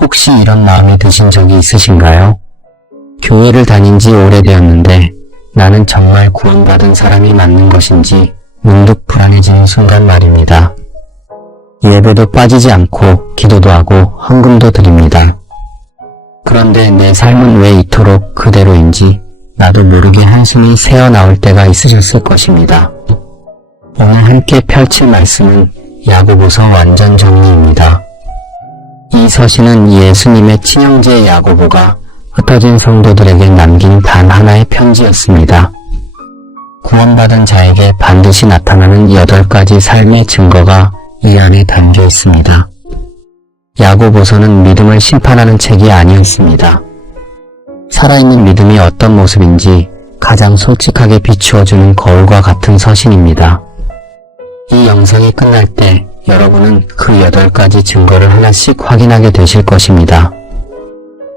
혹시 이런 마음이 드신 적이 있으신가요? 교회를 다닌 지 오래되었는데 나는 정말 구원받은 사람이 맞는 것인지 문득 불안해지는 순간 말입니다. 예배도 빠지지 않고 기도도 하고 헌금도 드립니다. 그런데 내 삶은 왜 이토록 그대로인지 나도 모르게 한숨이 새어나올 때가 있으셨을 것입니다. 오늘 함께 펼칠 말씀은 야고보서 완전 정리입니다. 이 서신은 예수님의 친형제 야고보가 흩어진 성도들에게 남긴 단 하나의 편지였습니다. 구원받은 자에게 반드시 나타나는 8가지 삶의 증거가 이 안에 담겨 있습니다. 야고보서는 믿음을 심판하는 책이 아니었습니다. 살아있는 믿음이 어떤 모습인지 가장 솔직하게 비추어주는 거울과 같은 서신입니다. 이 영상이 끝날 때 여러분은 그 8가지 증거를 하나씩 확인하게 되실 것입니다.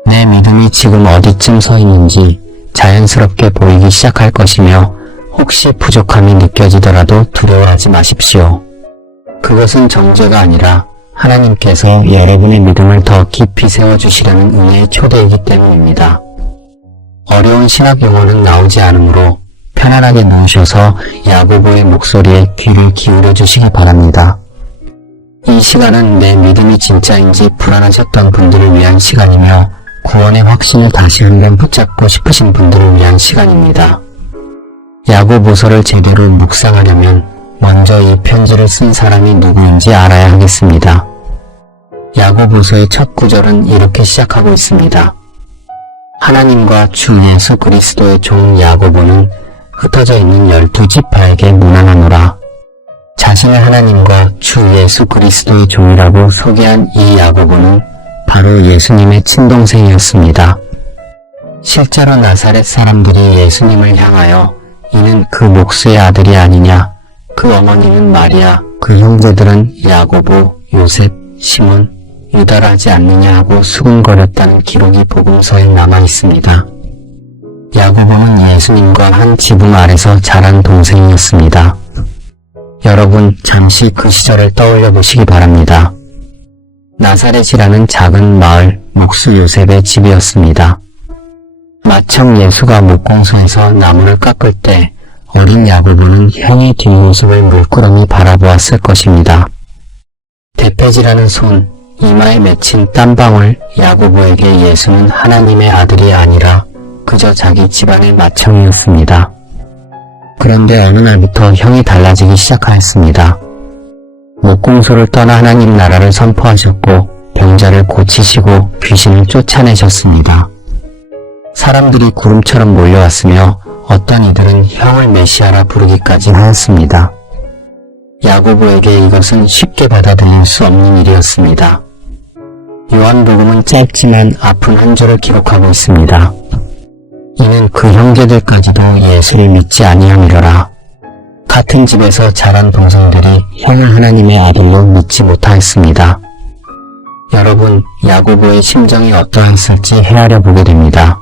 내 믿음이 지금 어디쯤 서 있는지 자연스럽게 보이기 시작할 것이며 혹시 부족함이 느껴지더라도 두려워하지 마십시오. 그것은 정죄가 아니라 하나님께서 여러분의 믿음을 더 깊이 세워주시려는 은혜의 초대이기 때문입니다. 어려운 신학 용어는 나오지 않으므로 편안하게 누우셔서 야고보의 목소리에 귀를 기울여 주시기 바랍니다. 이 시간은 내 믿음이 진짜인지 불안하셨던 분들을 위한 시간이며 구원의 확신을 다시 한번 붙잡고 싶으신 분들을 위한 시간입니다. 야고보서를 제대로 묵상하려면 먼저 이 편지를 쓴 사람이 누구인지 알아야 하겠습니다. 야고보서의 첫 구절은 이렇게 시작하고 있습니다. 하나님과 주 예수 그리스도의 종 야고보는 흩어져 있는 12지파에게 문안하노라. 자신을 하나님과 주 예수 그리스도의 종이라고 소개한 이 야고보는 바로 예수님의 친동생이었습니다. 실제로 나사렛 사람들이 예수님을 향하여 이는 그 목수의 아들이 아니냐, 그 어머니는 마리아, 그 형제들은 야고보, 요셉, 시몬, 유다라지 않느냐 하고 수군거렸다는 기록이 복음서에 남아 있습니다. 야고보는 예수님과 한 지붕 아래서 자란 동생이었습니다. 여러분 잠시 그 시절을 떠올려 보시기 바랍니다. 나사렛이라는 작은 마을 목수 요셉의 집이었습니다. 마청 예수가 목공소에서 나무를 깎을 때 어린 야고보는 형의 뒷모습을 물끄러미 바라보았을 것입니다. 대패질하는 손, 이마에 맺힌 땀방울 야고보에게 예수는 하나님의 아들이 아니라 그저 자기 집안의 마청이었습니다. 그런데 어느 날부터 형이 달라지기 시작하였습니다. 목공소를 떠나 하나님 나라를 선포하셨고 병자를 고치시고 귀신을 쫓아내셨습니다. 사람들이 구름처럼 몰려왔으며 어떤 이들은 형을 메시아라 부르기까지 하였습니다. 야고보에게 이것은 쉽게 받아들일 수 없는 일이었습니다. 요한복음은 짧지만 아픈 한 줄을 기록하고 있습니다. 이는 그 형제들까지도 예수를 믿지 아니함이로라. 같은 집에서 자란 동생들이 형을 하나님의 아들로 믿지 못하였습니다. 여러분, 야고보의 심정이 어떠했을지 헤아려 보게 됩니다.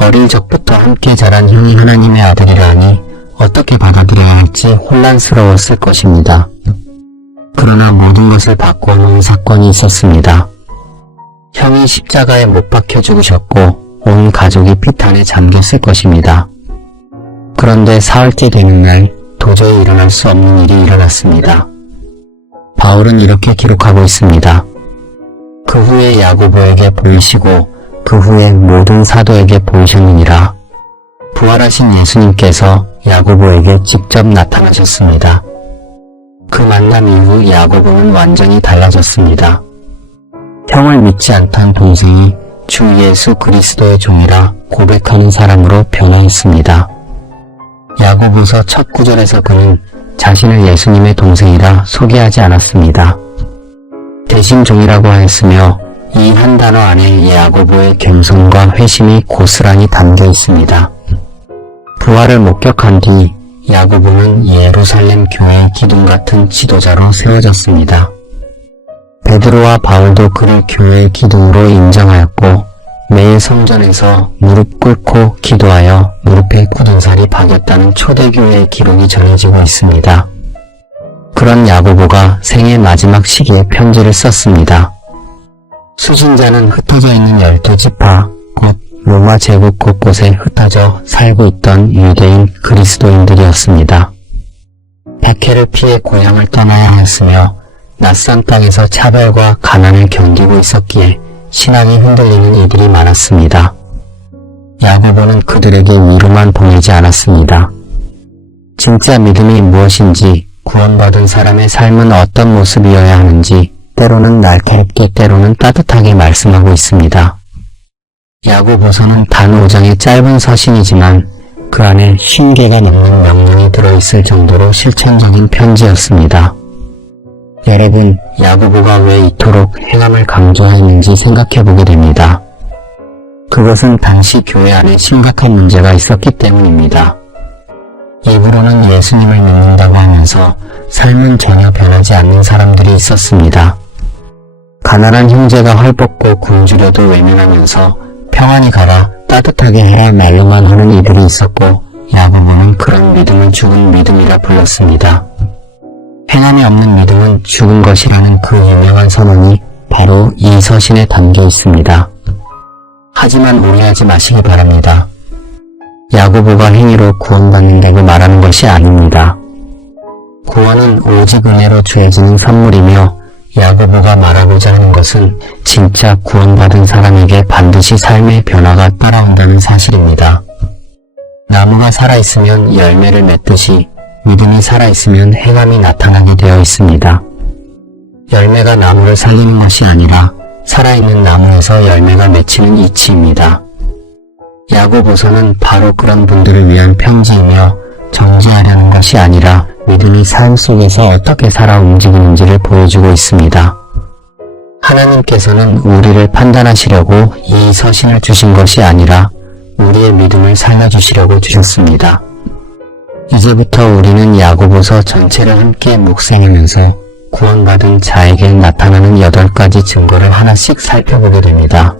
어릴 적부터 함께 자란 형이 하나님의 아들이라니 어떻게 받아들여야 할지 혼란스러웠을 것입니다. 그러나 모든 것을 바꾸어 놓은 사건이 있었습니다. 형이 십자가에 못 박혀 죽으셨고 온 가족이 피탄에 잠겼을 것입니다. 그런데 사흘째 되는 날 도저히 일어날 수 없는 일이 일어났습니다. 바울은 이렇게 기록하고 있습니다. 그 후에 야고보에게 보이시고 그 후에 모든 사도에게 보이셨느니라. 부활하신 예수님께서 야고보에게 직접 나타나셨습니다. 그 만남 이후 야고보는 완전히 달라졌습니다. 형을 믿지 않던 동생이 주 예수 그리스도의 종이라 고백하는 사람으로 변화했습니다. 야고보서 첫 구절에서 그는 자신을 예수님의 동생이라 소개하지 않았습니다. 대신 종이라고 하였으며 이 한 단어 안에 야고보의 겸손과 회심이 고스란히 담겨 있습니다. 부활을 목격한 뒤 야고보는 예루살렘 교회의 기둥 같은 지도자로 세워졌습니다. 베드로와 바울도 그를 교회의 기둥으로 인정하였고 매일 성전에서 무릎 꿇고 기도하여 무릎에 굳은 전살이 박였다는 초대교회의 기록이 전해지고 있습니다. 그런 야고보가 생애 마지막 시기에 편지를 썼습니다. 수신자는 흩어져 있는 12지파, 곧 로마 제국 곳곳에 흩어져 살고 있던 유대인 그리스도인들이었습니다. 박해를 피해 고향을 떠나야 하였으며 낯선 땅에서 차별과 가난을 견디고 있었기에 신앙이 흔들리는 이들이 많았습니다. 야고보는 그들에게 위로만 보내지 않았습니다. 진짜 믿음이 무엇인지, 구원받은 사람의 삶은 어떤 모습이어야 하는지 때로는 날카롭게 때로는 따뜻하게 말씀하고 있습니다. 야고보서는 단 5장의 짧은 서신이지만 그 안에 50개가 넘는 명령이 들어있을 정도로 실천적인 편지였습니다. 여러분, 야고보가 왜 이토록 행함을 강조했는지 생각해보게 됩니다. 그것은 당시 교회 안에 심각한 문제가 있었기 때문입니다. 입으로는 예수님을 믿는다고 하면서 삶은 전혀 변하지 않는 사람들이 있었습니다. 가난한 형제가 헐벗고 굶주려도 외면하면서 평안히 가라, 따뜻하게 해라 말로만 하는 이들이 있었고 야고보는 그런 믿음을 죽은 믿음이라 불렀습니다. 행함이 없는 믿음은 죽은 것이라는 그 유명한 선언이 바로 이 서신에 담겨 있습니다. 하지만 오해하지 마시기 바랍니다. 야고보가 행위로 구원받는다고 말하는 것이 아닙니다. 구원은 오직 은혜로 주어지는 선물이며 야고보가 말하고자 하는 것은 진짜 구원받은 사람에게 반드시 삶의 변화가 따라온다는 사실입니다. 나무가 살아있으면 열매를 맺듯이 믿음이 살아있으면 행함이 나타나게 되어 있습니다. 열매가 나무를 살리는 것이 아니라 살아있는 나무에서 열매가 맺히는 이치입니다. 야고보서는 바로 그런 분들을 위한 편지이며 정죄하려는 것이 아니라 믿음이 삶 속에서 어떻게 살아 움직이는지를 보여주고 있습니다. 하나님께서는 우리를 판단하시려고 이 서신을 주신 것이 아니라 우리의 믿음을 살려주시려고 주셨습니다. 이제부터 우리는 야고보서 전체를 함께 묵상하면서 구원받은 자에게 나타나는 8가지 증거를 하나씩 살펴보게 됩니다.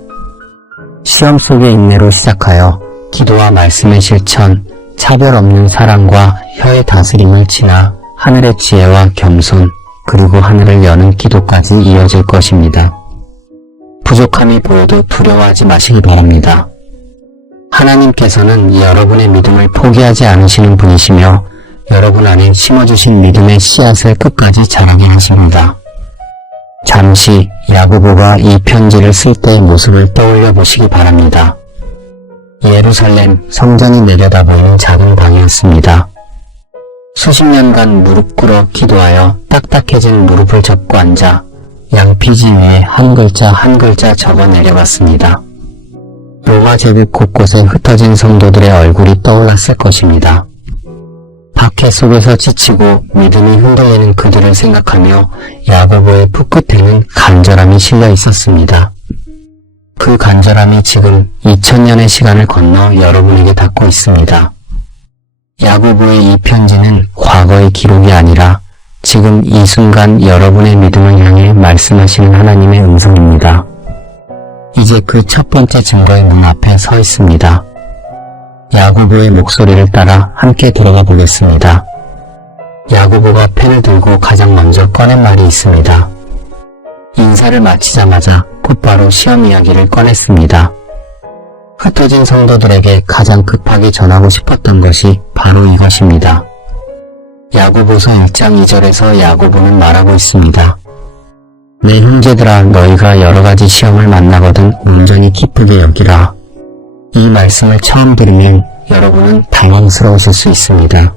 시험 속의 인내로 시작하여 기도와 말씀의 실천, 차별 없는 사랑과 혀의 다스림을 지나 하늘의 지혜와 겸손, 그리고 하늘을 여는 기도까지 이어질 것입니다. 부족함이 보여도 두려워하지 마시기 바랍니다. 하나님께서는 여러분의 믿음을 포기하지 않으시는 분이시며 여러분 안에 심어주신 믿음의 씨앗을 끝까지 자라게 하십니다. 잠시 야고보가 이 편지를 쓸 때의 모습을 떠올려 보시기 바랍니다. 예루살렘 성전이 내려다 보이는 작은 방이었습니다. 수십 년간 무릎 꿇어 기도하여 딱딱해진 무릎을 접고 앉아 양피지 위에 한 글자 한 글자 적어 내려갔습니다. 로마 제국 곳곳에 흩어진 성도들의 얼굴이 떠올랐을 것입니다. 박해 속에서 지치고 믿음이 흔들리는 그들을 생각하며 야고보의 풋끝에는 간절함이 실려 있었습니다. 그 간절함이 지금 2000년의 시간을 건너 여러분에게 닿고 있습니다. 야고보의 이 편지는 과거의 기록이 아니라 지금 이 순간 여러분의 믿음을 향해 말씀하시는 하나님의 음성입니다. 이제 그 첫 번째 증거의 문 앞에 서 있습니다. 야고보의 목소리를 따라 함께 들어가 보겠습니다. 야고보가 펜을 들고 가장 먼저 꺼낸 말이 있습니다. 인사를 마치자마자 곧바로 시험 이야기를 꺼냈습니다. 흩어진 성도들에게 가장 급하게 전하고 싶었던 것이 바로 이것입니다. 야고보서 1장 2절에서 야고보는 말하고 있습니다. 내 형제들아, 너희가 여러가지 시험을 만나거든 온전히 기쁘게 여기라. 이 말씀을 처음 들으면 여러분은 당황스러우실 수 있습니다.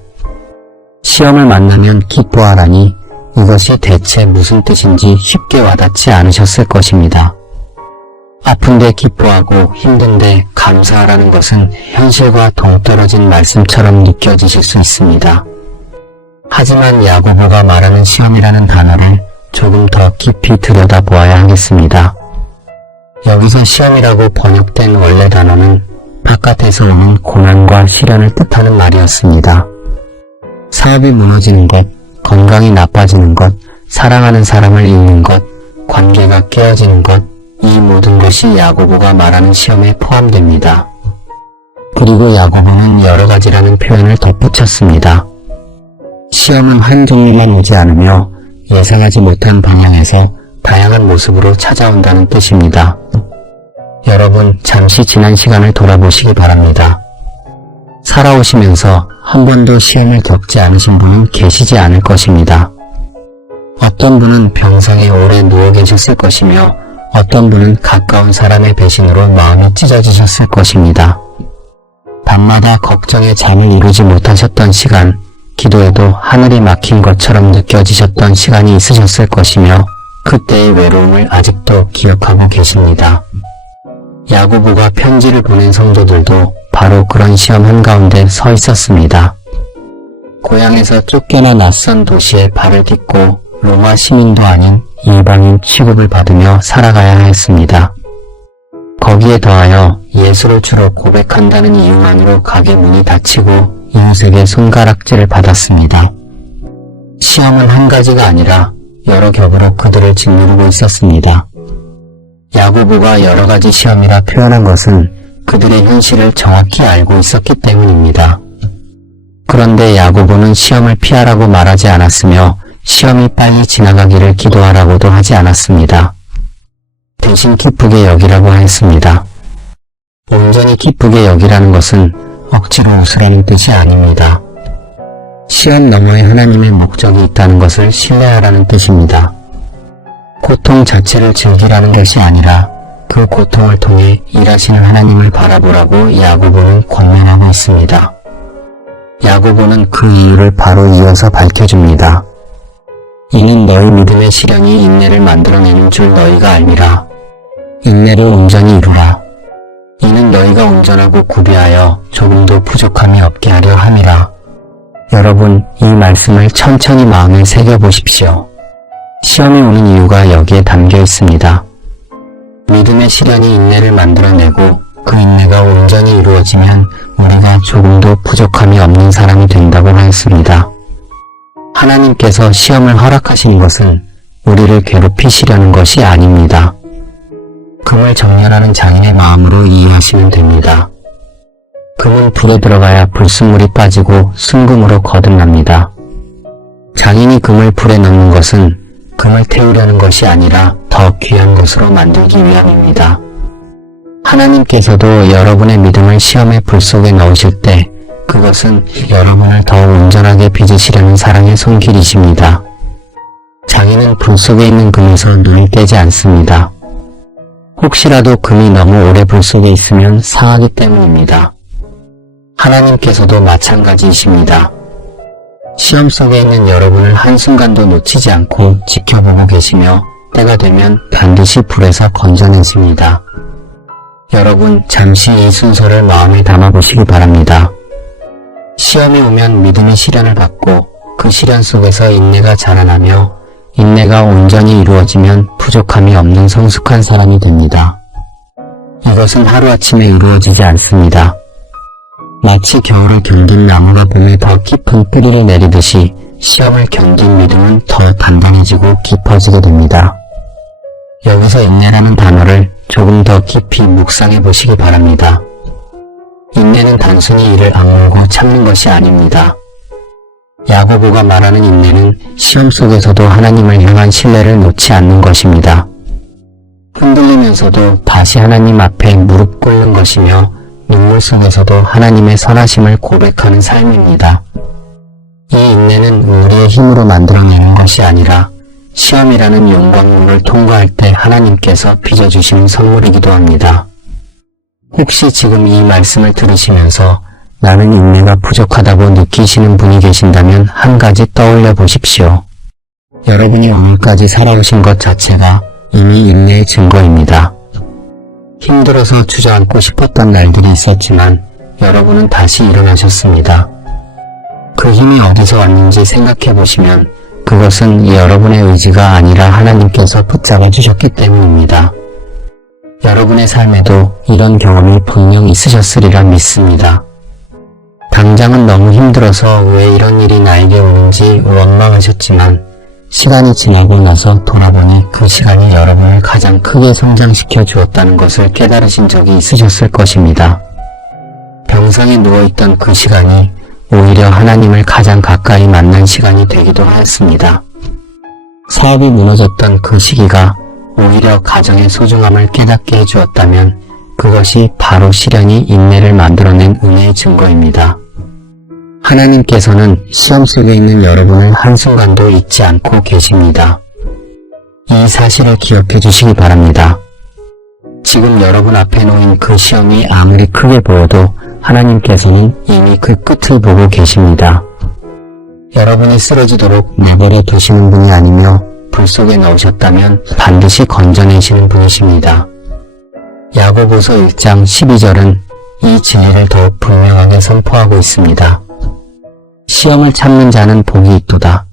시험을 만나면 기뻐하라니 이것이 대체 무슨 뜻인지 쉽게 와닿지 않으셨을 것입니다. 아픈데 기뻐하고 힘든데 감사하라는 것은 현실과 동떨어진 말씀처럼 느껴지실 수 있습니다. 하지만 야고보가 말하는 시험이라는 단어를 조금 더 깊이 들여다보아야 하겠습니다. 여기서 시험이라고 번역된 원래 단어는 바깥에서 오는 고난과 시련을 뜻하는 말이었습니다. 사업이 무너지는 것, 건강이 나빠지는 것, 사랑하는 사람을 잃는 것, 관계가 깨어지는 것, 이 모든 것이 야고보가 말하는 시험에 포함됩니다. 그리고 야고보는 여러 가지라는 표현을 덧붙였습니다. 시험은 한 종류만 오지 않으며 예상하지 못한 방향에서 다양한 모습으로 찾아온다는 뜻입니다. 여러분, 잠시 지난 시간을 돌아보시기 바랍니다. 살아오시면서 한 번도 시험을 겪지 않으신 분은 계시지 않을 것입니다. 어떤 분은 병상에 오래 누워 계셨을 것이며 어떤 분은 가까운 사람의 배신으로 마음이 찢어지셨을 것입니다. 밤마다 걱정에 잠을 이루지 못하셨던 시간, 기도에도 하늘이 막힌 것처럼 느껴지셨던 시간이 있으셨을 것이며 그때의 외로움을 아직도 기억하고 계십니다. 야고보가 편지를 보낸 성도들도 바로 그런 시험 한가운데 서 있었습니다. 고향에서 쫓겨나 낯선 도시에 발을 딛고 로마 시민도 아닌 이방인 취급을 받으며 살아가야 했습니다. 거기에 더하여 예수를 주로 고백한다는 이유만으로 가게 문이 닫히고 이웃에게 손가락질을 받았습니다. 시험은 한 가지가 아니라 여러 겹으로 그들을 짓누르고 있었습니다. 야고보가 여러 가지 시험이라 표현한 것은 그들의 현실을 정확히 알고 있었기 때문입니다. 그런데 야고보는 시험을 피하라고 말하지 않았으며 시험이 빨리 지나가기를 기도하라고도 하지 않았습니다. 대신 기쁘게 여기라고 하였습니다. 온전히 기쁘게 여기라는 것은 억지로 웃으라는 뜻이 아닙니다. 시험 너머에 하나님의 목적이 있다는 것을 신뢰하라는 뜻입니다. 고통 자체를 즐기라는 것이 아니라 그 고통을 통해 일하시는 하나님을 바라보라고 야고보는 권면하고 있습니다. 야고보는 그 이유를 바로 이어서 밝혀줍니다. 이는 너희 믿음의 시련이 인내를 만들어내는 줄 너희가 알미라. 인내를 온전히 이루라. 이는 너희가 온전하고 구비하여 조금도 부족함이 없게 하려 함이라. 여러분, 이 말씀을 천천히 마음에 새겨보십시오. 시험이 오는 이유가 여기에 담겨 있습니다. 믿음의 시련이 인내를 만들어내고 그 인내가 온전히 이루어지면 우리가 조금도 부족함이 없는 사람이 된다고 하였습니다. 하나님께서 시험을 허락하신 것은 우리를 괴롭히시려는 것이 아닙니다. 금을 정렬하는 장인의 마음으로 이해하시면 됩니다. 금은 불에 들어가야 불순물이 빠지고 순금으로 거듭납니다. 장인이 금을 불에 넣는 것은 금을 태우려는 것이 아니라 더 귀한 것으로 만들기 위함입니다. 하나님께서도 여러분의 믿음을 시험의 불 속에 넣으실 때 그것은 여러분을 더 온전하게 빚으시려는 사랑의 손길이십니다. 장인은 불 속에 있는 금에서 눈을 떼지 않습니다. 혹시라도 금이 너무 오래 불 속에 있으면 상하기 때문입니다. 하나님께서도 마찬가지이십니다. 시험 속에 있는 여러분을 한순간도 놓치지 않고 지켜보고 계시며 때가 되면 반드시 불에서 건져내십니다. 여러분, 잠시 이 순서를 마음에 담아보시기 바랍니다. 시험이 오면 믿음이 시련을 받고 그 시련 속에서 인내가 자라나며 인내가 온전히 이루어지면 부족함이 없는 성숙한 사람이 됩니다. 이것은 하루아침에 이루어지지 않습니다. 마치 겨울을 견딘 나무가 봄에 더 깊은 뿌리를 내리듯이 시험을 견딘 믿음은 더 단단해지고 깊어지게 됩니다. 여기서 인내라는 단어를 조금 더 깊이 묵상해 보시기 바랍니다. 인내는 단순히 이를 악물고 참는 것이 아닙니다. 야고보가 말하는 인내는 시험 속에서도 하나님을 향한 신뢰를 놓지 않는 것입니다. 흔들리면서도 다시 하나님 앞에 무릎 꿇는 것이며 눈물 속에서도 하나님의 선하심을 고백하는 삶입니다. 이 인내는 우리의 힘으로 만들어내는 것이 아니라 시험이라는 용광로를 통과할 때 하나님께서 빚어주시는 선물이기도 합니다. 혹시 지금 이 말씀을 들으시면서 나는 인내가 부족하다고 느끼시는 분이 계신다면 한 가지 떠올려 보십시오. 여러분이 오늘까지 살아오신 것 자체가 이미 인내의 증거입니다. 힘들어서 주저앉고 싶었던 날들이 있었지만 여러분은 다시 일어나셨습니다. 그 힘이 어디서 왔는지 생각해 보시면 그것은 여러분의 의지가 아니라 하나님께서 붙잡아 주셨기 때문입니다. 여러분의 삶에도 이런 경험이 분명 있으셨으리라 믿습니다. 당장은 너무 힘들어서 왜 이런 일이 나에게 오는지 원망하셨지만 시간이 지나고 나서 돌아보니 그 시간이 여러분을 가장 크게 성장시켜 주었다는 것을 깨달으신 적이 있으셨을 것입니다. 병상에 누워있던 그 시간이 오히려 하나님을 가장 가까이 만난 시간이 되기도 하였습니다. 사업이 무너졌던 그 시기가 오히려 가정의 소중함을 깨닫게 해주었다면 그것이 바로 시련이 인내를 만들어낸 은혜의 증거입니다. 하나님께서는 시험 속에 있는 여러분을 한순간도 잊지 않고 계십니다. 이 사실을 기억해 주시기 바랍니다. 지금 여러분 앞에 놓인 그 시험이 아무리 크게 보여도 하나님께서는 이미 그 끝을 보고 계십니다. 여러분이 쓰러지도록 내버려 두시는 분이 아니며 불 속에 넣으셨다면 반드시 건져내시는 분이십니다. 야고보서 1장 12절은 이 진리를 더욱 분명하게 선포하고 있습니다. 시험을 참는 자는 복이 있도다.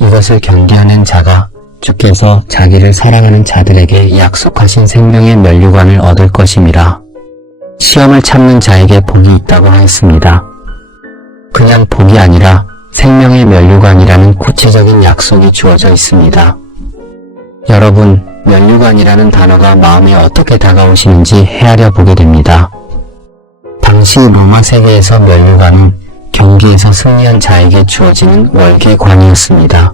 이것을 견디어낸 자가 주께서 자기를 사랑하는 자들에게 약속하신 생명의 면류관을 얻을 것임이라. 시험을 참는 자에게 복이 있다고 하였습니다. 그냥 복이 아니라 생명의 면류관이라는 구체적인 약속이 주어져 있습니다. 여러분, 면류관이라는 단어가 마음에 어떻게 다가오시는지 헤아려 보게 됩니다. 당시 로마 세계에서 면류관은 경기에서 승리한 자에게 주어지는 월계관이었습니다.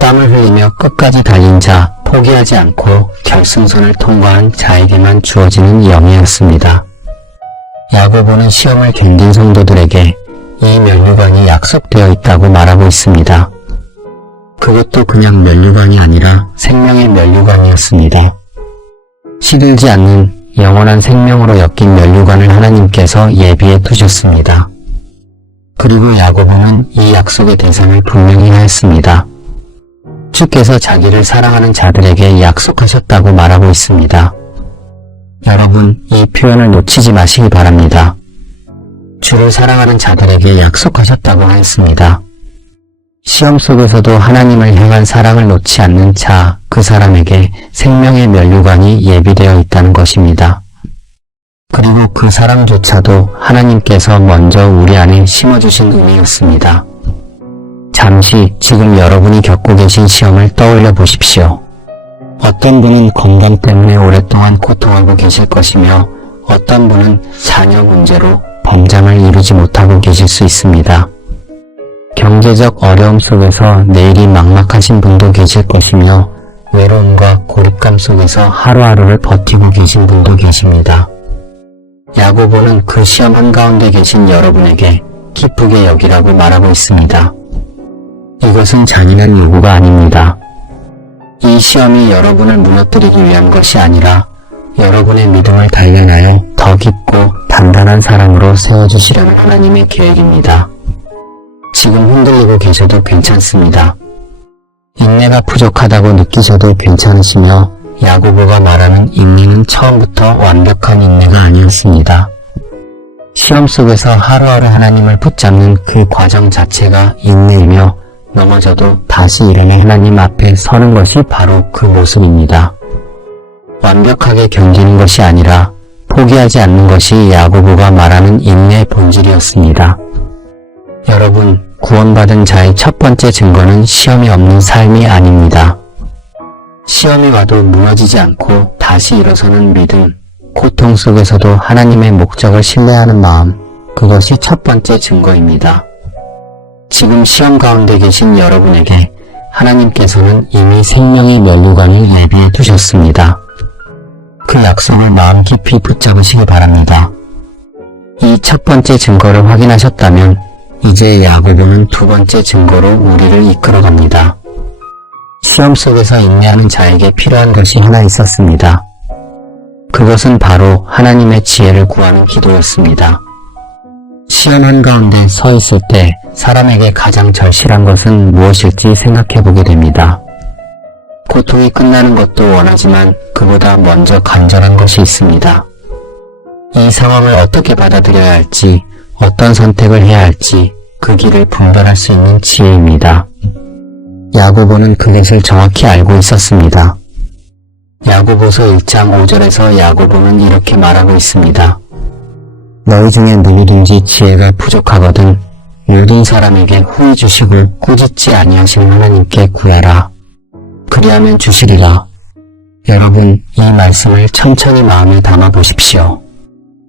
땀을 흘리며 끝까지 달린 자, 포기하지 않고 결승선을 통과한 자에게만 주어지는 영예였습니다. 야고보는 시험을 견딘 성도들에게 이 면류관이 약속되어 있다고 말하고 있습니다. 그것도 그냥 면류관이 아니라 생명의 면류관이었습니다. 시들지 않는 영원한 생명으로 엮인 면류관을 하나님께서 예비해 두셨습니다. 그리고 야고보는 이 약속의 대상을 분명히 하였습니다. 주께서 자기를 사랑하는 자들에게 약속하셨다고 말하고 있습니다. 여러분, 이 표현을 놓치지 마시기 바랍니다. 주를 사랑하는 자들에게 약속하셨다고 하였습니다. 시험 속에서도 하나님을 향한 사랑을 놓지 않는 자, 그 사람에게 생명의 면류관이 예비되어 있다는 것입니다. 그리고 그 사랑조차도 하나님께서 먼저 우리 안에 심어주신 은혜였습니다. 잠시 지금 여러분이 겪고 계신 시험을 떠올려 보십시오. 어떤 분은 건강 때문에 오랫동안 고통하고 계실 것이며 어떤 분은 자녀 문제로 범잠을 이루지 못하고 계실 수 있습니다. 경제적 어려움 속에서 내일이 막막하신 분도 계실 것이며 외로움과 고립감 속에서 하루하루를 버티고 계신 분도 계십니다. 야고보는 그 시험 한가운데 계신 여러분에게 기쁘게 여기라고 말하고 있습니다. 이것은 잔인한 요구가 아닙니다. 이 시험이 여러분을 무너뜨리기 위한 것이 아니라 여러분의 믿음을 단련하여 더 깊고 단단한 사랑으로 세워주시려는 하나님의 계획입니다. 지금 흔들리고 계셔도 괜찮습니다. 인내가 부족하다고 느끼셔도 괜찮으시며 야고보가 말하는 인내는 처음부터 완벽한 인내가 아니었습니다. 시험 속에서 하루하루 하나님을 붙잡는 그 과정 자체가 인내이며 넘어져도 다시 일어나 하나님 앞에 서는 것이 바로 그 모습입니다. 완벽하게 견디는 것이 아니라 포기하지 않는 것이 야고보가 말하는 인내의 본질이었습니다. 여러분, 구원받은 자의 첫 번째 증거는 시험이 없는 삶이 아닙니다. 시험이 와도 무너지지 않고 다시 일어서는 믿음, 고통 속에서도 하나님의 목적을 신뢰하는 마음, 그것이 첫 번째 증거입니다. 지금 시험 가운데 계신 여러분에게 하나님께서는 이미 생명의 면류관을 예비해 두셨습니다. 그 약속을 마음 깊이 붙잡으시기 바랍니다. 이 첫 번째 증거를 확인하셨다면 이제 야고보는 두 번째 증거로 우리를 이끌어갑니다. 시험 속에서 인내하는 자에게 필요한 것이 하나 있었습니다. 그것은 바로 하나님의 지혜를 구하는 기도였습니다. 시험 한가운데 서 있을 때 사람에게 가장 절실한 것은 무엇일지 생각해 보게 됩니다. 고통이 끝나는 것도 원하지만 그보다 먼저 간절한 것이 있습니다. 이 상황을 어떻게 받아들여야 할지, 어떤 선택을 해야 할지 그 길을 분별할 수 있는 지혜입니다. 야고보는 그것을 정확히 알고 있었습니다. 야고보서 1장 5절에서 야고보는 이렇게 말하고 있습니다. 너희 중에 누구든지 지혜가 부족하거든 모든 사람에게 후히 주시고 꾸짖지 아니하시는 하나님께 구하라. 그리하면 주시리라. 여러분, 이 말씀을 천천히 마음에 담아 보십시오.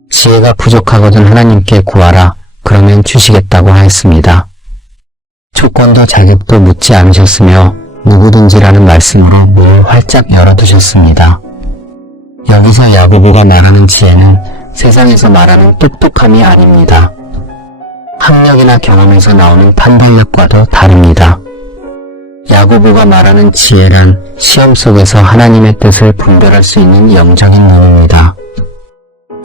지혜가 부족하거든 하나님께 구하라. 그러면 주시겠다고 하였습니다. 조건도 자격도 묻지 않으셨으며 누구든지라는 말씀으로 문을 활짝 열어두셨습니다. 여기서 야고보가 말하는 지혜는 세상에서 말하는 똑똑함이 아닙니다. 학력이나 경험에서 나오는 판단력과도 다릅니다. 야고보가 말하는 지혜란 시험 속에서 하나님의 뜻을 분별할 수 있는 영적인 눈입니다.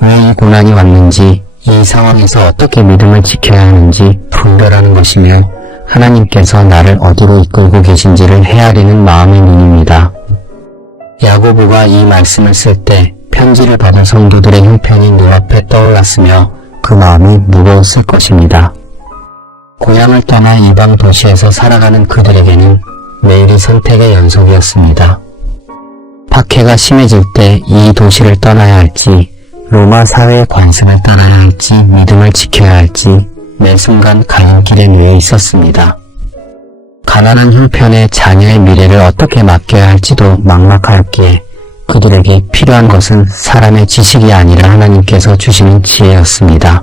왜 이 고난이 왔는지, 이 상황에서 어떻게 믿음을 지켜야 하는지 분별하는 것이며 하나님께서 나를 어디로 이끌고 계신지를 헤아리는 마음의 눈입니다. 야고보가 이 말씀을 쓸 때 편지를 받은 성도들의 형편이 눈앞에 떠올랐으며 그 마음이 무거웠을 것입니다. 고향을 떠나 이방 도시에서 살아가는 그들에게는 매일이 선택의 연속이었습니다. 박해가 심해질 때 이 도시를 떠나야 할지, 로마 사회의 관습을 따라야 할지, 믿음을 지켜야 할지 매 순간 갈림길에 놓여 있었습니다. 가난한 형편에 자녀의 미래를 어떻게 맡겨야 할지도 막막하였기에 그들에게 필요한 것은 사람의 지식이 아니라 하나님께서 주시는 지혜였습니다.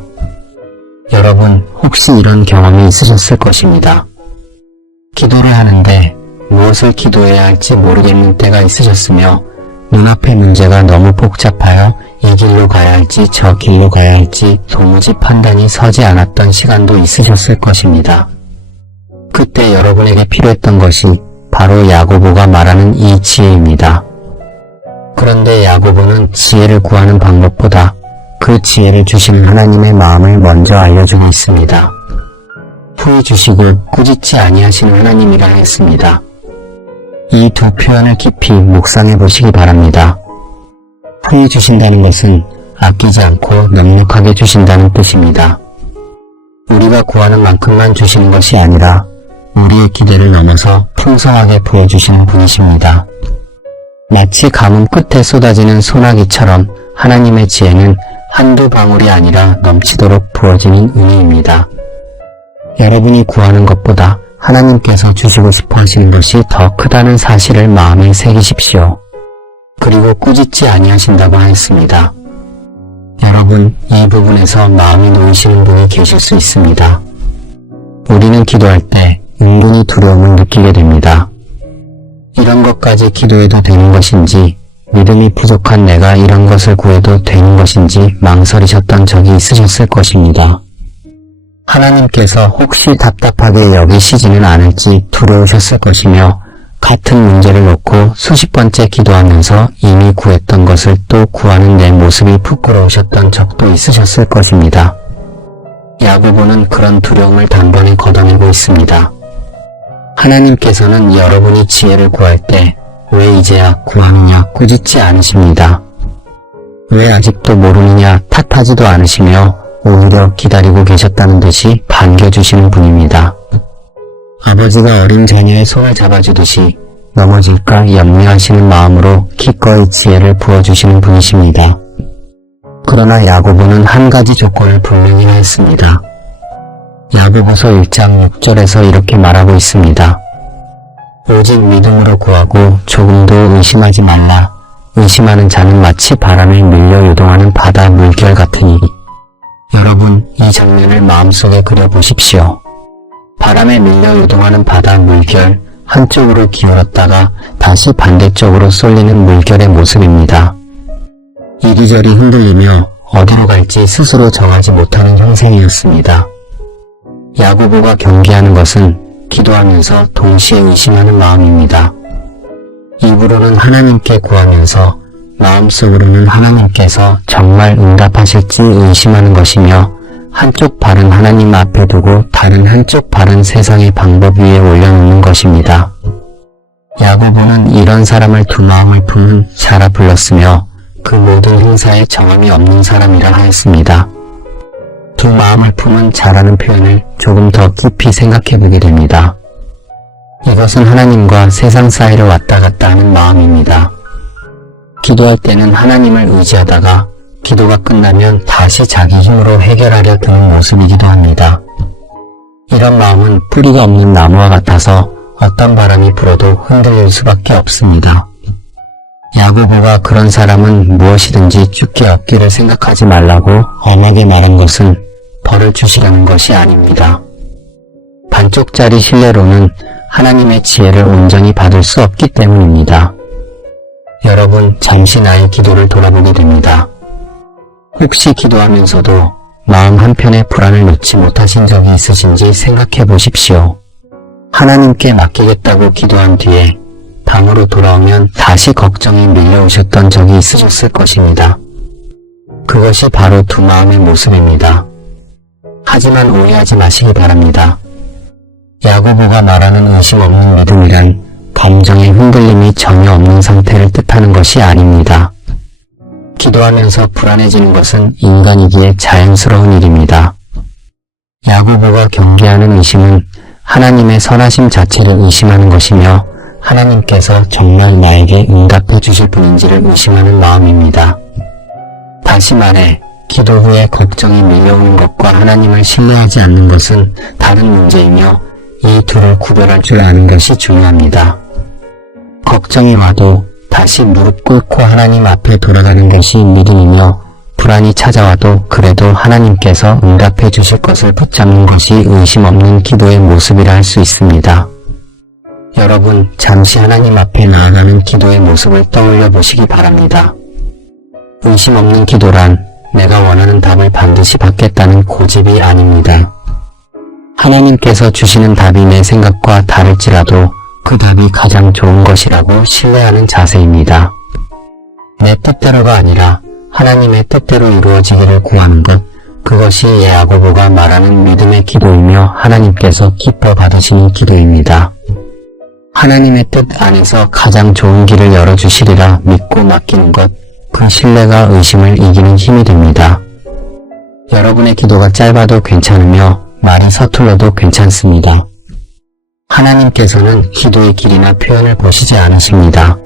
여러분, 혹시 이런 경험이 있으셨을 것입니다. 기도를 하는데 무엇을 기도해야 할지 모르겠는 때가 있으셨으며 눈앞의 문제가 너무 복잡하여 이 길로 가야 할지 저 길로 가야 할지 도무지 판단이 서지 않았던 시간도 있으셨을 것입니다. 그때 여러분에게 필요했던 것이 바로 야고보가 말하는 이 지혜입니다. 그런데 야고보는 지혜를 구하는 방법보다 그 지혜를 주시는 하나님의 마음을 먼저 알려주고 있습니다. 후히 주시고 꾸짖지 아니하시는 하나님이라 했습니다. 이 두 표현을 깊이 묵상해 보시기 바랍니다. 후히 주신다는 것은 아끼지 않고 넉넉하게 주신다는 뜻입니다. 우리가 구하는 만큼만 주시는 것이 아니라 우리의 기대를 넘어서 풍성하게 부어주시는 분이십니다. 마치 가뭄 끝에 쏟아지는 소나기처럼 하나님의 지혜는 한두 방울이 아니라 넘치도록 부어지는 은혜입니다. 여러분이 구하는 것보다 하나님께서 주시고 싶어 하시는 것이 더 크다는 사실을 마음에 새기십시오. 그리고 꾸짖지 아니하신다고 하였습니다. 여러분, 이 부분에서 마음이 놓이시는 분이 계실 수 있습니다. 우리는 기도할 때 은근히 두려움을 느끼게 됩니다. 이런 것까지 기도해도 되는 것인지, 믿음이 부족한 내가 이런 것을 구해도 되는 것인지 망설이셨던 적이 있으셨을 것입니다. 하나님께서 혹시 답답하게 여기시지는 않을지 두려우셨을 것이며 같은 문제를 놓고 수십 번째 기도하면서 이미 구했던 것을 또 구하는 내 모습이 부끄러우셨던 적도 있으셨을 것입니다. 야고보는 그런 두려움을 단번에 걷어내고 있습니다. 하나님께서는 여러분이 지혜를 구할 때 왜 이제야 구하느냐 꾸짖지 않으십니다. 왜 아직도 모르느냐 탓하지도 않으시며 오히려 기다리고 계셨다는 듯이 반겨주시는 분입니다. 아버지가 어린 자녀의 손을 잡아주듯이 넘어질까 염려하시는 마음으로 기꺼이 지혜를 부어주시는 분이십니다. 그러나 야고보는 한 가지 조건을 분명히 하였습니다. 야고보서 1장 6절에서 이렇게 말하고 있습니다. 오직 믿음으로 구하고 조금도 의심하지 말라. 의심하는 자는 마치 바람에 밀려 요동하는 바다 물결 같으니. 여러분, 이 장면을 마음속에 그려보십시오. 바람에 밀려 요동하는 바다 물결, 한쪽으로 기울었다가 다시 반대쪽으로 쏠리는 물결의 모습입니다. 이리저리 흔들리며 어디로 갈지 스스로 정하지 못하는 형상이었습니다. 야고보가 경계하는 것은 기도하면서 동시에 의심하는 마음입니다. 입으로는 하나님께 구하면서 마음속으로는 하나님께서 정말 응답하실지 의심하는 것이며 한쪽 발은 하나님 앞에 두고 다른 한쪽 발은 세상의 방법 위에 올려놓는 것입니다. 야고보는 이런 사람을 두 마음을 품은 자라 불렀으며 그 모든 행사에 정함이 없는 사람이라 하였습니다. 두 마음을 품은 자라는 표현을 조금 더 깊이 생각해보게 됩니다. 이것은 하나님과 세상 사이를 왔다 갔다 하는 마음입니다. 기도할 때는 하나님을 의지하다가 기도가 끝나면 다시 자기 힘으로 해결하려 드는 모습이기도 합니다. 이런 마음은 뿌리가 없는 나무와 같아서 어떤 바람이 불어도 흔들릴 수밖에 없습니다. 야고보가 그런 사람은 무엇이든지 죽기 없기를 생각하지 말라고 엄하게 말한 것은 벌을 주시려는 것이 아닙니다. 반쪽짜리 신뢰로는 하나님의 지혜를 온전히 받을 수 없기 때문입니다. 여러분, 잠시 나의 기도를 돌아보게 됩니다. 혹시 기도하면서도 마음 한편에 불안을 놓지 못하신 적이 있으신지 생각해 보십시오. 하나님께 맡기겠다고 기도한 뒤에 방으로 돌아오면 다시 걱정이 밀려오셨던 적이 있으셨을 것입니다. 그것이 바로 두 마음의 모습입니다. 하지만 오해하지 마시기 바랍니다. 야고보가 말하는 의심 없는 믿음이란 감정의 흔들림이 전혀 없는 상태를 뜻하는 것이 아닙니다. 기도하면서 불안해지는 것은 인간이기에 자연스러운 일입니다. 야고보가 경계하는 의심은 하나님의 선하심 자체를 의심하는 것이며 하나님께서 정말 나에게 응답해 주실 분인지를 의심하는 마음입니다. 다시 말해 기도 후에 걱정이 밀려오는 것과 하나님을 신뢰하지 않는 것은 다른 문제이며 이 둘을 구별할 줄 아는 것이 중요합니다. 걱정이 와도 다시 무릎 꿇고 하나님 앞에 돌아가는 것이 믿음이며 불안이 찾아와도 그래도 하나님께서 응답해 주실 것을 붙잡는 것이 의심 없는 기도의 모습이라 할 수 있습니다. 여러분, 잠시 하나님 앞에 나아가는 기도의 모습을 떠올려 보시기 바랍니다. 의심 없는 기도란 내가 원하는 답을 반드시 받겠다는 고집이 아닙니다. 하나님께서 주시는 답이 내 생각과 다를지라도 그 답이 가장 좋은 것이라고 신뢰하는 자세입니다. 내 뜻대로가 아니라 하나님의 뜻대로 이루어지기를 구하는 것, 그것이 야고보가 말하는 믿음의 기도이며 하나님께서 기뻐 받으시는 기도입니다. 하나님의 뜻 안에서 가장 좋은 길을 열어주시리라 믿고 맡기는 것, 그 신뢰가 의심을 이기는 힘이 됩니다. 여러분의 기도가 짧아도 괜찮으며 말이 서툴러도 괜찮습니다. 하나님께서는 기도의 길이나 표현을 보시지 않으십니다.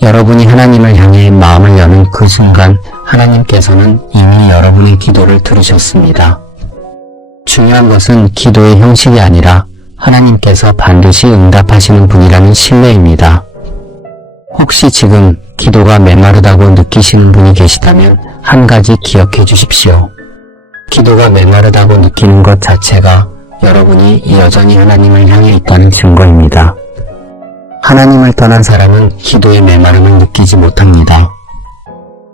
여러분이 하나님을 향해 마음을 여는 그 순간 하나님께서는 이미 여러분의 기도를 들으셨습니다. 중요한 것은 기도의 형식이 아니라 하나님께서 반드시 응답하시는 분이라는 신뢰입니다. 혹시 지금 기도가 메마르다고 느끼시는 분이 계시다면 한 가지 기억해 주십시오. 기도가 메마르다고 느끼는 것 자체가 여러분이 여전히 하나님을 향해 있다는 증거입니다. 하나님을 떠난 사람은 기도의 메마름을 느끼지 못합니다.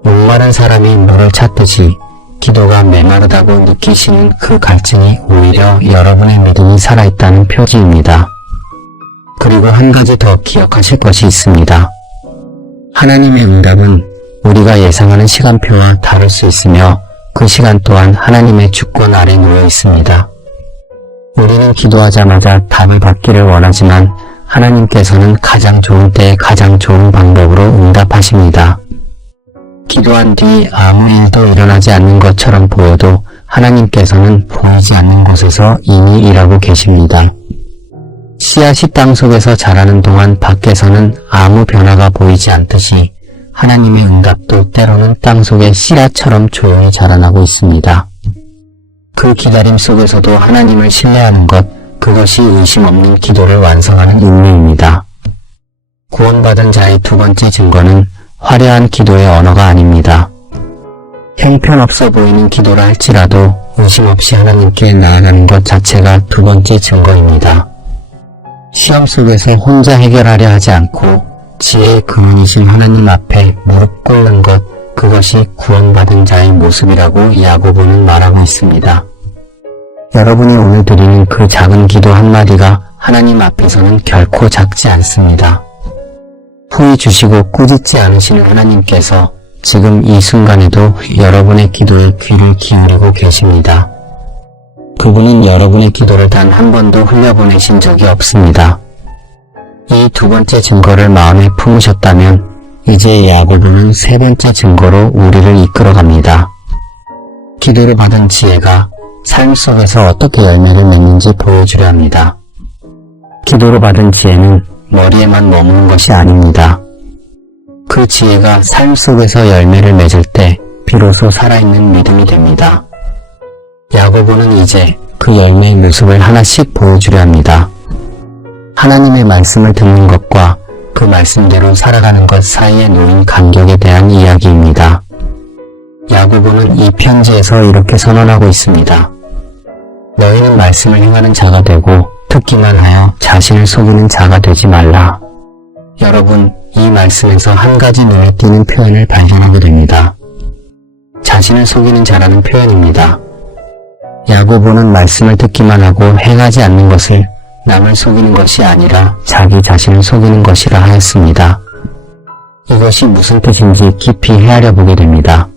목마른 사람이 물을 찾듯이 기도가 메마르다고 느끼시는 그 갈증이 오히려 여러분의 믿음이 살아있다는 표지입니다. 그리고 한 가지 더 기억하실 것이 있습니다. 하나님의 응답은 우리가 예상하는 시간표와 다를 수 있으며 그 시간 또한 하나님의 주권 아래 놓여 있습니다. 우리는 기도하자마자 답을 받기를 원하지만 하나님께서는 가장 좋은 때에 가장 좋은 방법으로 응답하십니다. 기도한 뒤 아무 일도 일어나지 않는 것처럼 보여도 하나님께서는 보이지 않는 곳에서 이미 일하고 계십니다. 씨앗이 땅속에서 자라는 동안 밖에서는 아무 변화가 보이지 않듯이 하나님의 응답도 때로는 땅속의 씨앗처럼 조용히 자라나고 있습니다. 그 기다림 속에서도 하나님을 신뢰하는 것, 그것이 의심 없는 기도를 완성하는 의미입니다. 구원받은 자의 두 번째 증거는 화려한 기도의 언어가 아닙니다. 형편없어 보이는 기도라 할지라도 의심 없이 하나님께 나아가는 것 자체가 두 번째 증거입니다. 시험 속에서 혼자 해결하려 하지 않고 지혜의 근원이신 하나님 앞에 무릎 꿇는 것, 그것이 구원받은 자의 모습이라고 야고보는 말하고 있습니다. 여러분이 오늘 드리는 그 작은 기도 한마디가 하나님 앞에서는 결코 작지 않습니다. 후히 주시고 꾸짖지 않으시는 하나님께서 지금 이 순간에도 여러분의 기도에 귀를 기울이고 계십니다. 그분은 여러분의 기도를 단 한 번도 흘려보내신 적이 없습니다. 이 두 번째 증거를 마음에 품으셨다면 이제 야고보는 세 번째 증거로 우리를 이끌어갑니다. 기도를 받은 지혜가 삶 속에서 어떻게 열매를 맺는지 보여주려 합니다. 기도로 받은 지혜는 머리에만 머무는 것이 아닙니다. 그 지혜가 삶 속에서 열매를 맺을 때 비로소 살아있는 믿음이 됩니다. 야고보는 이제 그 열매의 모습을 하나씩 보여주려 합니다. 하나님의 말씀을 듣는 것과 그 말씀대로 살아가는 것 사이에 놓인 간격에 대한 이야기입니다. 야고보는 이 편지에서 이렇게 선언하고 있습니다. 너희는 말씀을 행하는 자가 되고 듣기만 하여 자신을 속이는 자가 되지 말라. 여러분, 이 말씀에서 한 가지 눈에 띄는 표현을 발견하게 됩니다. 자신을 속이는 자라는 표현입니다. 야고보는 말씀을 듣기만 하고 행하지 않는 것을 남을 속이는 것이 아니라 자기 자신을 속이는 것이라 하였습니다. 이것이 무슨 뜻인지 깊이 헤아려 보게 됩니다.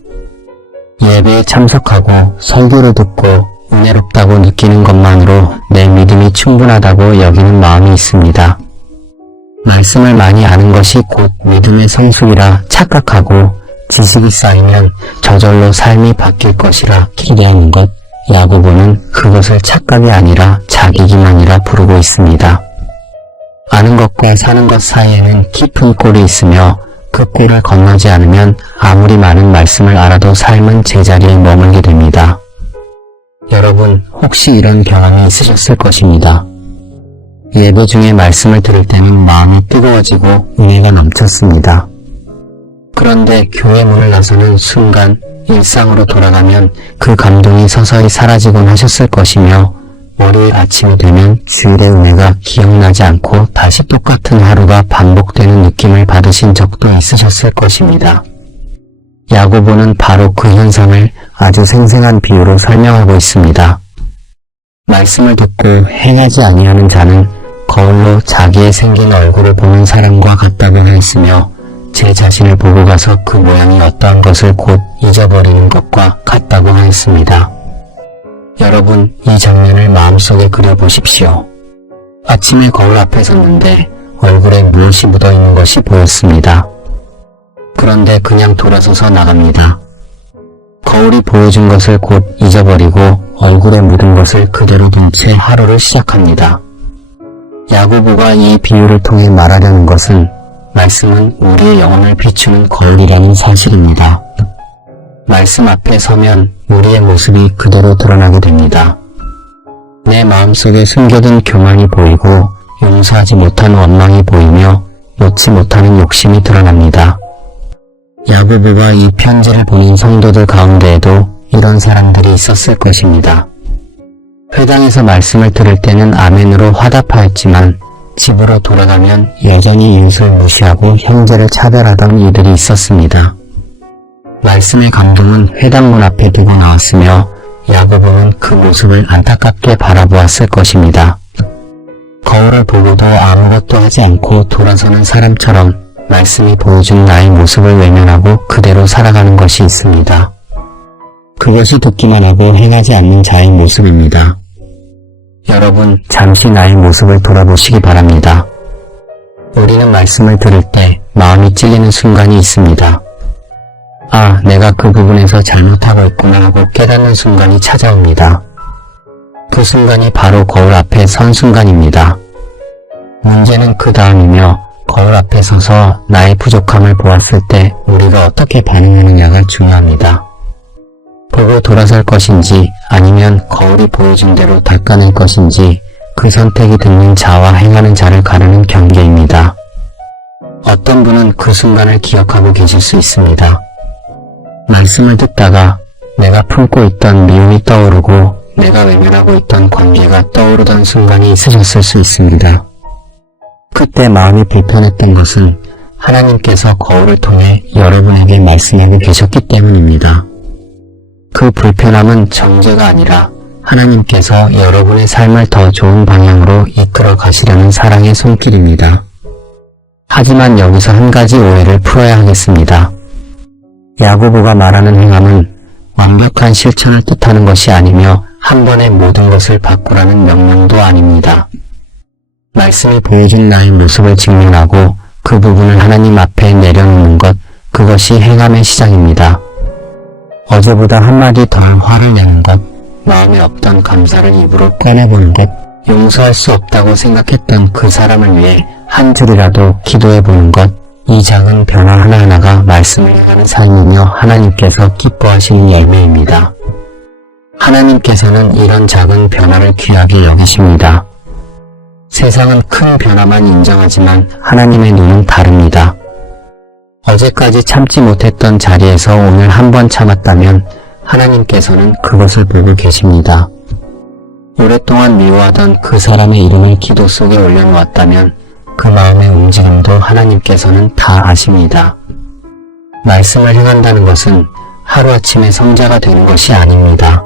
예배에 참석하고 설교를 듣고 은혜롭다고 느끼는 것만으로 내 믿음이 충분하다고 여기는 마음이 있습니다. 말씀을 많이 아는 것이 곧 믿음의 성숙이라 착각하고 지식이 쌓이면 저절로 삶이 바뀔 것이라 기대하는 것, 야고보는 그것을 착각이 아니라 자기 기만이라 부르고 있습니다. 아는 것과 사는 것 사이에는 깊은 꼴이 있으며 그 꼴을 건너지 않으면 아무리 많은 말씀을 알아도 삶은 제자리에 머물게 됩니다. 여러분, 혹시 이런 경험이 있으셨을 것입니다. 예배 중에 말씀을 들을 때는 마음이 뜨거워지고 은혜가 넘쳤습니다. 그런데 교회 문을 나서는 순간 일상으로 돌아가면 그 감동이 서서히 사라지곤 하셨을 것이며 월요일 아침이 되면 주일의 은혜가 기억나지 않고 다시 똑같은 하루가 반복되는 느낌을 받으신 적도 있으셨을 것입니다. 야고보는 바로 그 현상을 아주 생생한 비유로 설명하고 있습니다. 말씀을 듣고 행하지 아니하는 자는 거울로 자기의 생긴 얼굴을 보는 사람과 같다고 하였으며 제 자신을 보고 가서 그 모양이 어떠한 것을 곧 잊어버리는 것과 같다고 하였습니다. 여러분, 이 장면을 마음속에 그려보십시오. 아침에 거울 앞에 섰는데 얼굴에 무엇이 묻어있는 것이 보였습니다. 그런데 그냥 돌아서서 나갑니다. 거울이 보여준 것을 곧 잊어버리고 얼굴에 묻은 것을 그대로 둔 채 하루를 시작합니다. 야고보가 이 비유를 통해 말하려는 것은 말씀은 우리의 영혼을 비추는 거울이라는 사실입니다. 말씀 앞에 서면 우리의 모습이 그대로 드러나게 됩니다. 내 마음속에 숨겨둔 교만이 보이고 용서하지 못한 원망이 보이며 놓지 못하는 욕심이 드러납니다. 야고보가 이 편지를 보는 성도들 가운데에도 이런 사람들이 있었을 것입니다. 회당에서 말씀을 들을 때는 아멘으로 화답하였지만 집으로 돌아가면 여전히 이웃을 무시하고 형제를 차별하던 이들이 있었습니다. 말씀의 감동은 회당문 앞에 두고 나왔으며 야고보는 그 모습을 안타깝게 바라보았을 것입니다. 거울을 보고도 아무것도 하지 않고 돌아서는 사람처럼 말씀이 보여준 나의 모습을 외면하고 그대로 살아가는 것이 있습니다. 그것이 듣기만 하고 행하지 않는 자의 모습입니다. 여러분, 잠시 나의 모습을 돌아보시기 바랍니다. 우리는 말씀을 들을 때 마음이 찔리는 순간이 있습니다. 아, 내가 그 부분에서 잘못하고 있구나 하고 깨닫는 순간이 찾아옵니다. 그 순간이 바로 거울 앞에 선 순간입니다. 문제는 그 다음이며 거울 앞에 서서 나의 부족함을 보았을 때 우리가 어떻게 반응하느냐가 중요합니다. 보고 돌아설 것인지 아니면 거울이 보여준 대로 닦아낼 것인지 그 선택이 듣는 자와 행하는 자를 가르는 경계입니다. 어떤 분은 그 순간을 기억하고 계실 수 있습니다. 말씀을 듣다가 내가 품고 있던 미움이 떠오르고 내가 외면하고 있던 관계가 떠오르던 순간이 있으셨을 수 있습니다. 그때 마음이 불편했던 것은 하나님께서 거울을 통해 여러분에게 말씀하고 계셨기 때문입니다. 그 불편함은 정죄가 아니라 하나님께서 여러분의 삶을 더 좋은 방향으로 이끌어 가시려는 사랑의 손길입니다. 하지만 여기서 한 가지 오해를 풀어야 하겠습니다. 야고보가 말하는 행함은 완벽한 실천을 뜻하는 것이 아니며 한 번에 모든 것을 바꾸라는 명령도 아닙니다. 말씀이 보여준 나의 모습을 직면하고 그 부분을 하나님 앞에 내려놓는 것, 그것이 행함의 시작입니다. 어제보다 한마디 덜 화를 내는 것, 마음에 없던 감사를 입으로 꺼내보는 것, 용서할 수 없다고 생각했던 그 사람을 위해 한 줄이라도 기도해보는 것, 이 작은 변화 하나하나가 말씀을 향하는 삶이며 하나님께서 기뻐하시는 열매입니다. 하나님께서는 이런 작은 변화를 귀하게 여기십니다. 세상은 큰 변화만 인정하지만 하나님의 눈은 다릅니다. 어제까지 참지 못했던 자리에서 오늘 한 번 참았다면 하나님께서는 그것을 보고 계십니다. 오랫동안 미워하던 그 사람의 이름을 기도 속에 올려놓았다면 그 마음의 움직임도 하나님께서는 다 아십니다. 말씀을 행한다는 것은 하루아침에 성자가 되는 것이 아닙니다.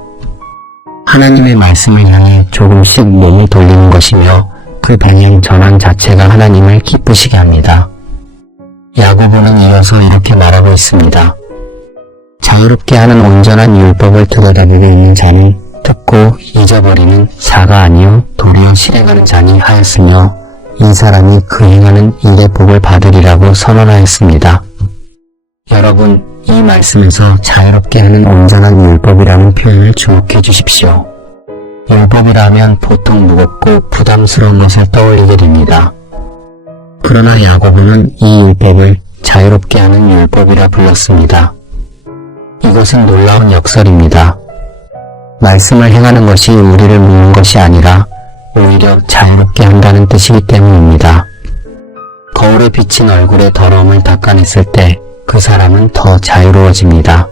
하나님의 말씀을 향해 조금씩 몸을 돌리는 것이며 그 방향 전환 자체가 하나님을 기쁘시게 합니다. 야고보는 이어서 이렇게 말하고 있습니다. 자유롭게 하는 온전한 율법을 들여다보고 있는 자는 듣고 잊어버리는 자가 아니요 도리어 실행하는 자니 하였으며 이 사람이 그 행하는 일의 복을 받으리라고 선언하였습니다. 여러분, 이 말씀에서 자유롭게 하는 온전한 율법이라는 표현을 주목해 주십시오. 율법이라면 보통 무겁고 부담스러운 것을 떠올리게 됩니다. 그러나 야고보는 이 율법을 자유롭게 하는 율법이라 불렀습니다. 이것은 놀라운 역설입니다. 말씀을 행하는 것이 우리를 묶는 것이 아니라 오히려 자유롭게 한다는 뜻이기 때문입니다. 거울에 비친 얼굴의 더러움을 닦아냈을 때 그 사람은 더 자유로워집니다.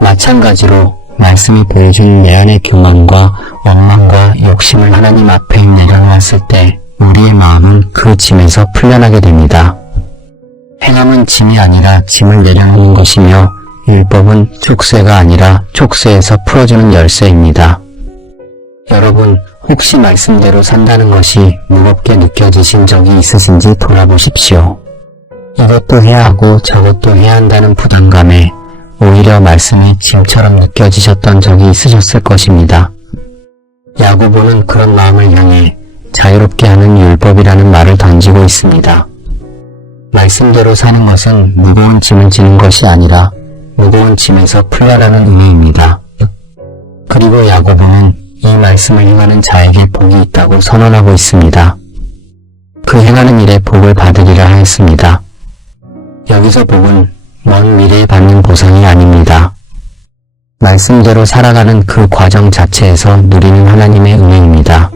마찬가지로 말씀이 보여준 내 안의 교만과 원망과 욕심을 하나님 앞에 내려놓았을 때 우리의 마음은 그 짐에서 풀려나게 됩니다. 행함은 짐이 아니라 짐을 내려놓는 것이며 율법은 족쇄가 아니라 족쇄에서 풀어주는 열쇠입니다. 여러분, 혹시 말씀대로 산다는 것이 무겁게 느껴지신 적이 있으신지 돌아보십시오. 이것도 해야 하고 저것도 해야 한다는 부담감에 오히려 말씀이 짐처럼 느껴지셨던 적이 있으셨을 것입니다. 야고보는 그런 마음을 향해 자유롭게 하는 율법이라는 말을 던지고 있습니다. 말씀대로 사는 것은 무거운 짐을 지는 것이 아니라 무거운 짐에서 풀려라는 의미입니다. 그리고 야고보는 이 말씀을 행하는 자에게 복이 있다고 선언하고 있습니다. 그 행하는 일에 복을 받으리라 하였습니다. 여기서 복은 먼 미래에 받는 보상이 아닙니다. 말씀대로 살아가는 그 과정 자체에서 누리는 하나님의 은혜입니다.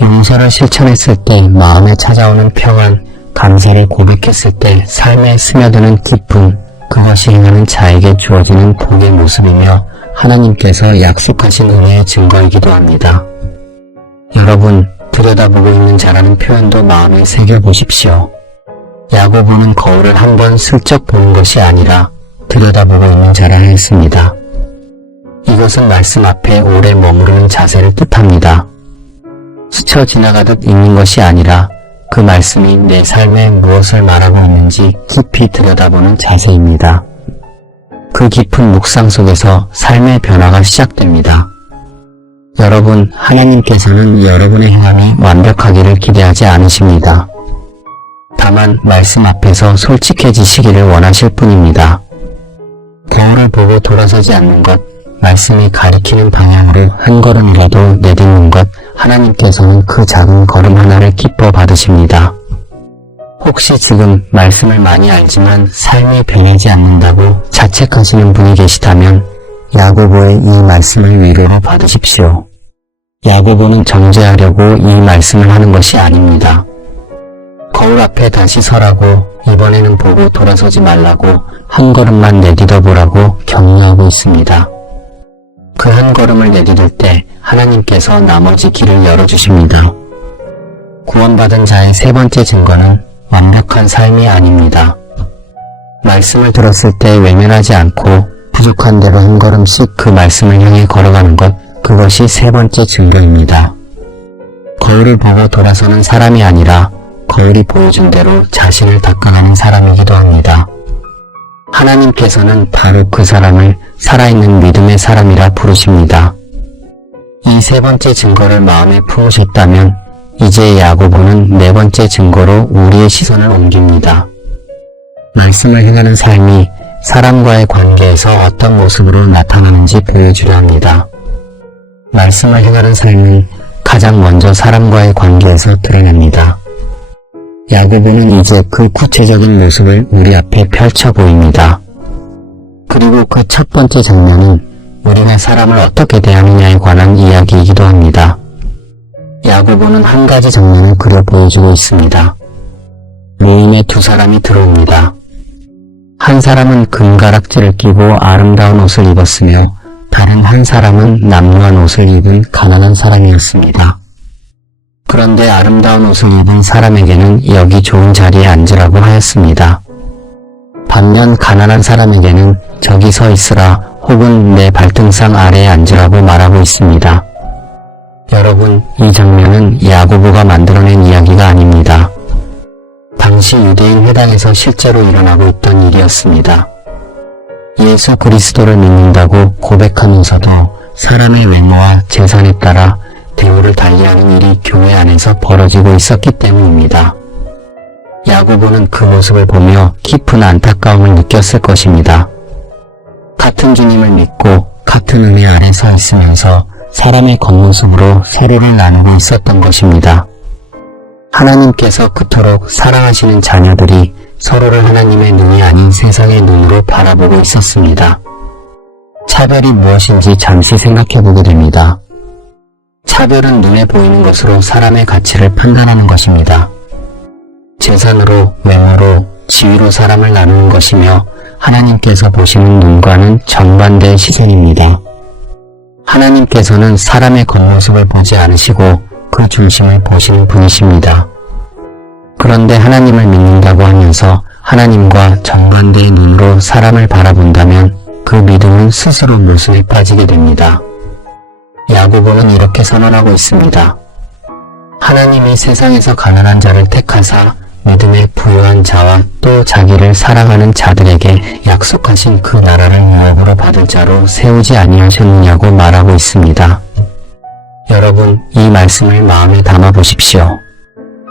용서를 실천했을 때 마음에 찾아오는 평안, 감사를 고백했을 때 삶에 스며드는 기쁨, 그것이 행하는 자에게 주어지는 복의 모습이며 하나님께서 약속하신 은혜의 증거이기도 합니다. 여러분, 들여다보고 있는 자라는 표현도 마음에 새겨보십시오. 야고보는 거울을 한번 슬쩍 보는 것이 아니라 들여다보고 있는 자라 했습니다. 이것은 말씀 앞에 오래 머무르는 자세를 뜻합니다. 스쳐 지나가듯 읽는 것이 아니라 그 말씀이 내 삶에 무엇을 말하고 있는지 깊이 들여다보는 자세입니다. 그 깊은 묵상 속에서 삶의 변화가 시작됩니다. 여러분, 하나님께서는 여러분의 행함이 완벽하기를 기대하지 않으십니다. 다만 말씀 앞에서 솔직해지시기를 원하실 뿐입니다. 거울을 보고 돌아서지 않는 것, 말씀이 가리키는 방향으로 한 걸음이라도 내딛는 것, 하나님께서는 그 작은 걸음 하나를 기뻐 받으십니다. 혹시 지금 말씀을 많이 알지만 삶이 변하지 않는다고 자책하시는 분이 계시다면 야고보의 이 말씀을 위로로 받으십시오. 야고보는 정죄하려고 이 말씀을 하는 것이 아닙니다. 거울 앞에 다시 서라고, 이번에는 보고 돌아서지 말라고, 한 걸음만 내딛어 보라고 격려하고 있습니다. 그 한 걸음을 내딛을 때 하나님께서 나머지 길을 열어주십니다. 구원받은 자의 세 번째 증거는 완벽한 삶이 아닙니다. 말씀을 들었을 때 외면하지 않고 부족한 대로 한 걸음씩 그 말씀을 향해 걸어가는 것, 그것이 세 번째 증거입니다. 거울을 보고 돌아서는 사람이 아니라 거울이 보여준 대로 자신을 닦아가는 사람이기도 합니다. 하나님께서는 바로 그 사람을 살아있는 믿음의 사람이라 부르십니다. 이 세 번째 증거를 마음에 품으셨다면 이제 야고보는 네 번째 증거로 우리의 시선을 옮깁니다. 말씀을 행하는 삶이 사람과의 관계에서 어떤 모습으로 나타나는지 보여주려 합니다. 말씀을 행하는 삶은 가장 먼저 사람과의 관계에서 드러납니다. 야고보는 이제 그 구체적인 모습을 우리 앞에 펼쳐 보입니다. 그리고 그 첫 번째 장면은 우리가 사람을 어떻게 대하느냐에 관한 이야기이기도 합니다. 야고보 야고보는 한 가지 장면을 그려 보여주고 있습니다. 모임에 두 사람이 들어옵니다. 한 사람은 금가락지를 끼고 아름다운 옷을 입었으며 다른 한 사람은 남루한 옷을 입은 가난한 사람이었습니다. 그런데 아름다운 옷을 입은 사람에게는 여기 좋은 자리에 앉으라고 하였습니다. 반면 가난한 사람에게는 저기 서 있으라 혹은 내 발등상 아래에 앉으라고 말하고 있습니다. 여러분, 이 장면은 야고보가 만들어낸 이야기가 아닙니다. 당시 유대인 회당에서 실제로 일어나고 있던 일이었습니다. 예수 그리스도를 믿는다고 고백하면서도 사람의 외모와 재산에 따라 대우를 달리하는 일이 교회 안에서 벌어지고 있었기 때문입니다. 야고보는 그 모습을 보며 깊은 안타까움을 느꼈을 것입니다. 같은 주님을 믿고 같은 은혜 아래 서 있으면서 사람의 겉모습으로 서로를 나누고 있었던 것입니다. 하나님께서 그토록 사랑하시는 자녀들이 서로를 하나님의 눈이 아닌 세상의 눈으로 바라보고 있었습니다. 차별이 무엇인지 잠시 생각해 보게 됩니다. 차별은 눈에 보이는 것으로 사람의 가치를 판단하는 것입니다. 재산으로, 외모로, 지위로 사람을 나누는 것이며 하나님께서 보시는 눈과는 정반대의 시선입니다. 하나님께서는 사람의 겉모습을 보지 않으시고 그 중심을 보시는 분이십니다. 그런데 하나님을 믿는다고 하면서 하나님과 정반대의 눈으로 사람을 바라본다면 그 믿음은 스스로 모순에 빠지게 됩니다. 야고보는 이렇게 선언하고 있습니다. 하나님이 세상에서 가난한 자를 택하사 믿음에 부유한 자와 또 자기를 사랑하는 자들에게 약속하신 그 나라를 유업으로 받을 자로 세우지 아니하셨느냐고 말하고 있습니다. 여러분, 이 말씀을 마음에 담아 보십시오.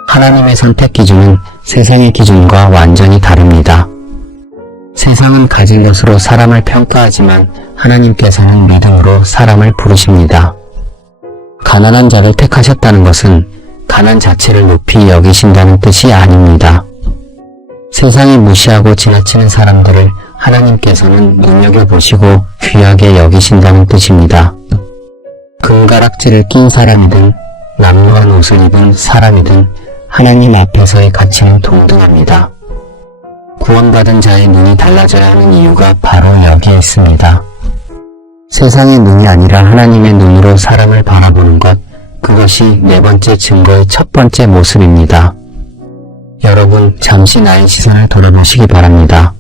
하나님의 선택 기준은 세상의 기준과 완전히 다릅니다. 세상은 가진 것으로 사람을 평가하지만 하나님께서는 믿음으로 사람을 부르십니다. 가난한 자를 택하셨다는 것은 가난 자체를 높이 여기신다는 뜻이 아닙니다. 세상이 무시하고 지나치는 사람들을 하나님께서는 눈여겨보시고 귀하게 여기신다는 뜻입니다. 금가락지를 낀 사람이든 남루한 옷을 입은 사람이든 하나님 앞에서의 가치는 동등합니다. 구원받은 자의 눈이 달라져야 하는 이유가 바로 여기에 있습니다. 세상의 눈이 아니라 하나님의 눈으로 사람을 바라보는 것, 그것이 네 번째 증거의 첫 번째 모습입니다. 여러분, 잠시 나의 시선을 돌아보시기 바랍니다.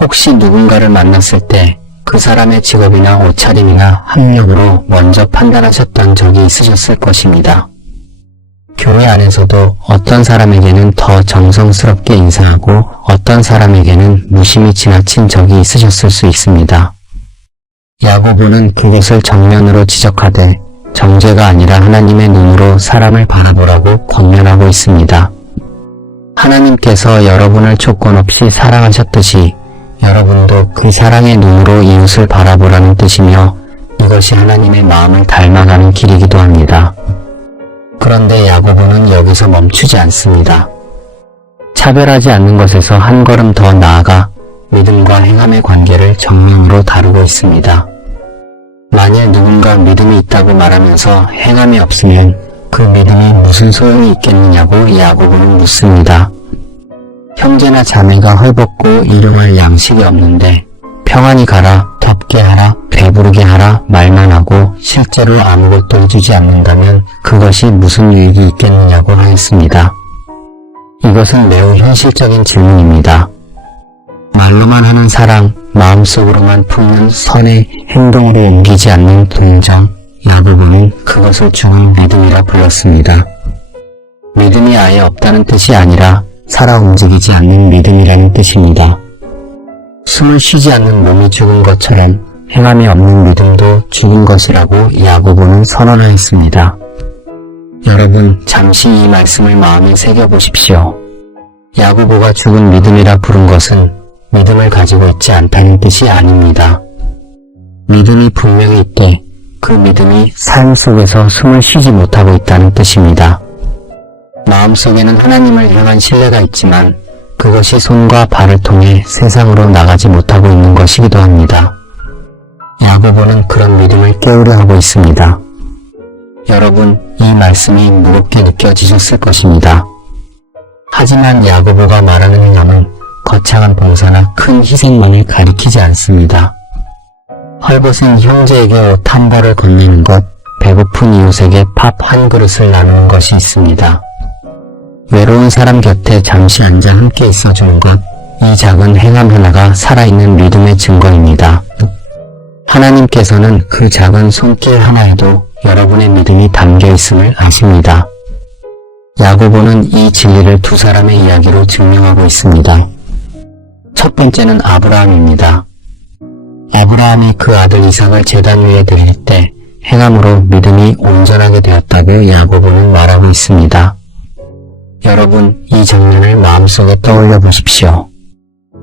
혹시 누군가를 만났을 때 그 사람의 직업이나 옷차림이나 학력으로 먼저 판단하셨던 적이 있으셨을 것입니다. 교회 안에서도 어떤 사람에게는 더 정성스럽게 인사하고 어떤 사람에게는 무심히 지나친 적이 있으셨을 수 있습니다. 야고보는 그것을 정면으로 지적하되 정죄가 아니라 하나님의 눈으로 사람을 바라보라고 권면하고 있습니다. 하나님께서 여러분을 조건 없이 사랑하셨듯이 여러분도 그 사랑의 눈으로 이웃을 바라보라는 뜻이며 이것이 하나님의 마음을 닮아가는 길이기도 합니다. 그런데 야고보는 여기서 멈추지 않습니다. 차별하지 않는 것에서 한 걸음 더 나아가 믿음과 행함의 관계를 정면으로 다루고 있습니다. 만일 누군가 믿음이 있다고 말하면서 행함이 없으면 그 믿음이 무슨 소용이 있겠느냐고 야고보는 묻습니다. 형제나 자매가 헐벗고 일용할 양식이 없는데 평안히 가라, 덥게 하라, 배부르게 하라 말만 하고 실제로 아무것도 해주지 않는다면 그것이 무슨 유익이 있겠느냐고 하였습니다. 이것은 매우 현실적인 질문입니다. 말로만 하는 사랑, 마음속으로만 품는 선의 행동으로 옮기지 않는 동정, 야고보는 그것을 죽은 믿음이라 불렀습니다. 믿음이 아예 없다는 뜻이 아니라 살아 움직이지 않는 믿음이라는 뜻입니다. 숨을 쉬지 않는 몸이 죽은 것처럼 행함이 없는 믿음도 죽은 것이라고 야고보는 선언하였습니다. 여러분, 잠시 이 말씀을 마음에 새겨보십시오. 야고보가 죽은 믿음이라 부른 것은 믿음을 가지고 있지 않다는 뜻이 아닙니다. 믿음이 분명히 있되 그 믿음이 삶 속에서 숨을 쉬지 못하고 있다는 뜻입니다. 마음속에는 하나님을 향한 신뢰가 있지만 그것이 손과 발을 통해 세상으로 나가지 못하고 있는 것이기도 합니다. 야고보는 그런 믿음을 깨우려 하고 있습니다. 여러분, 이 말씀이 무겁게 느껴지셨을 것입니다. 하지만 야고보가 말하는 행함은 거창한 봉사나 큰 희생만을 가리키지 않습니다. 헐벗은 형제에게 옷 한 벌을 건네는 것, 배고픈 이웃에게 밥 한 그릇을 나누는 것이 있습니다. 외로운 사람 곁에 잠시 앉아 함께 있어주는 것, 이 작은 행함 하나가 살아있는 믿음의 증거입니다. 하나님께서는 그 작은 손길 하나에도 여러분의 믿음이 담겨 있음을 아십니다. 야고보는 이 진리를 두 사람의 이야기로 증명하고 있습니다. 첫 번째는 아브라함입니다. 아브라함이 그 아들 이삭을 제단 위에 드릴 때 행함으로 믿음이 온전하게 되었다고 야고보는 말하고 있습니다. 여러분, 이 장면을 마음속에 떠올려 보십시오.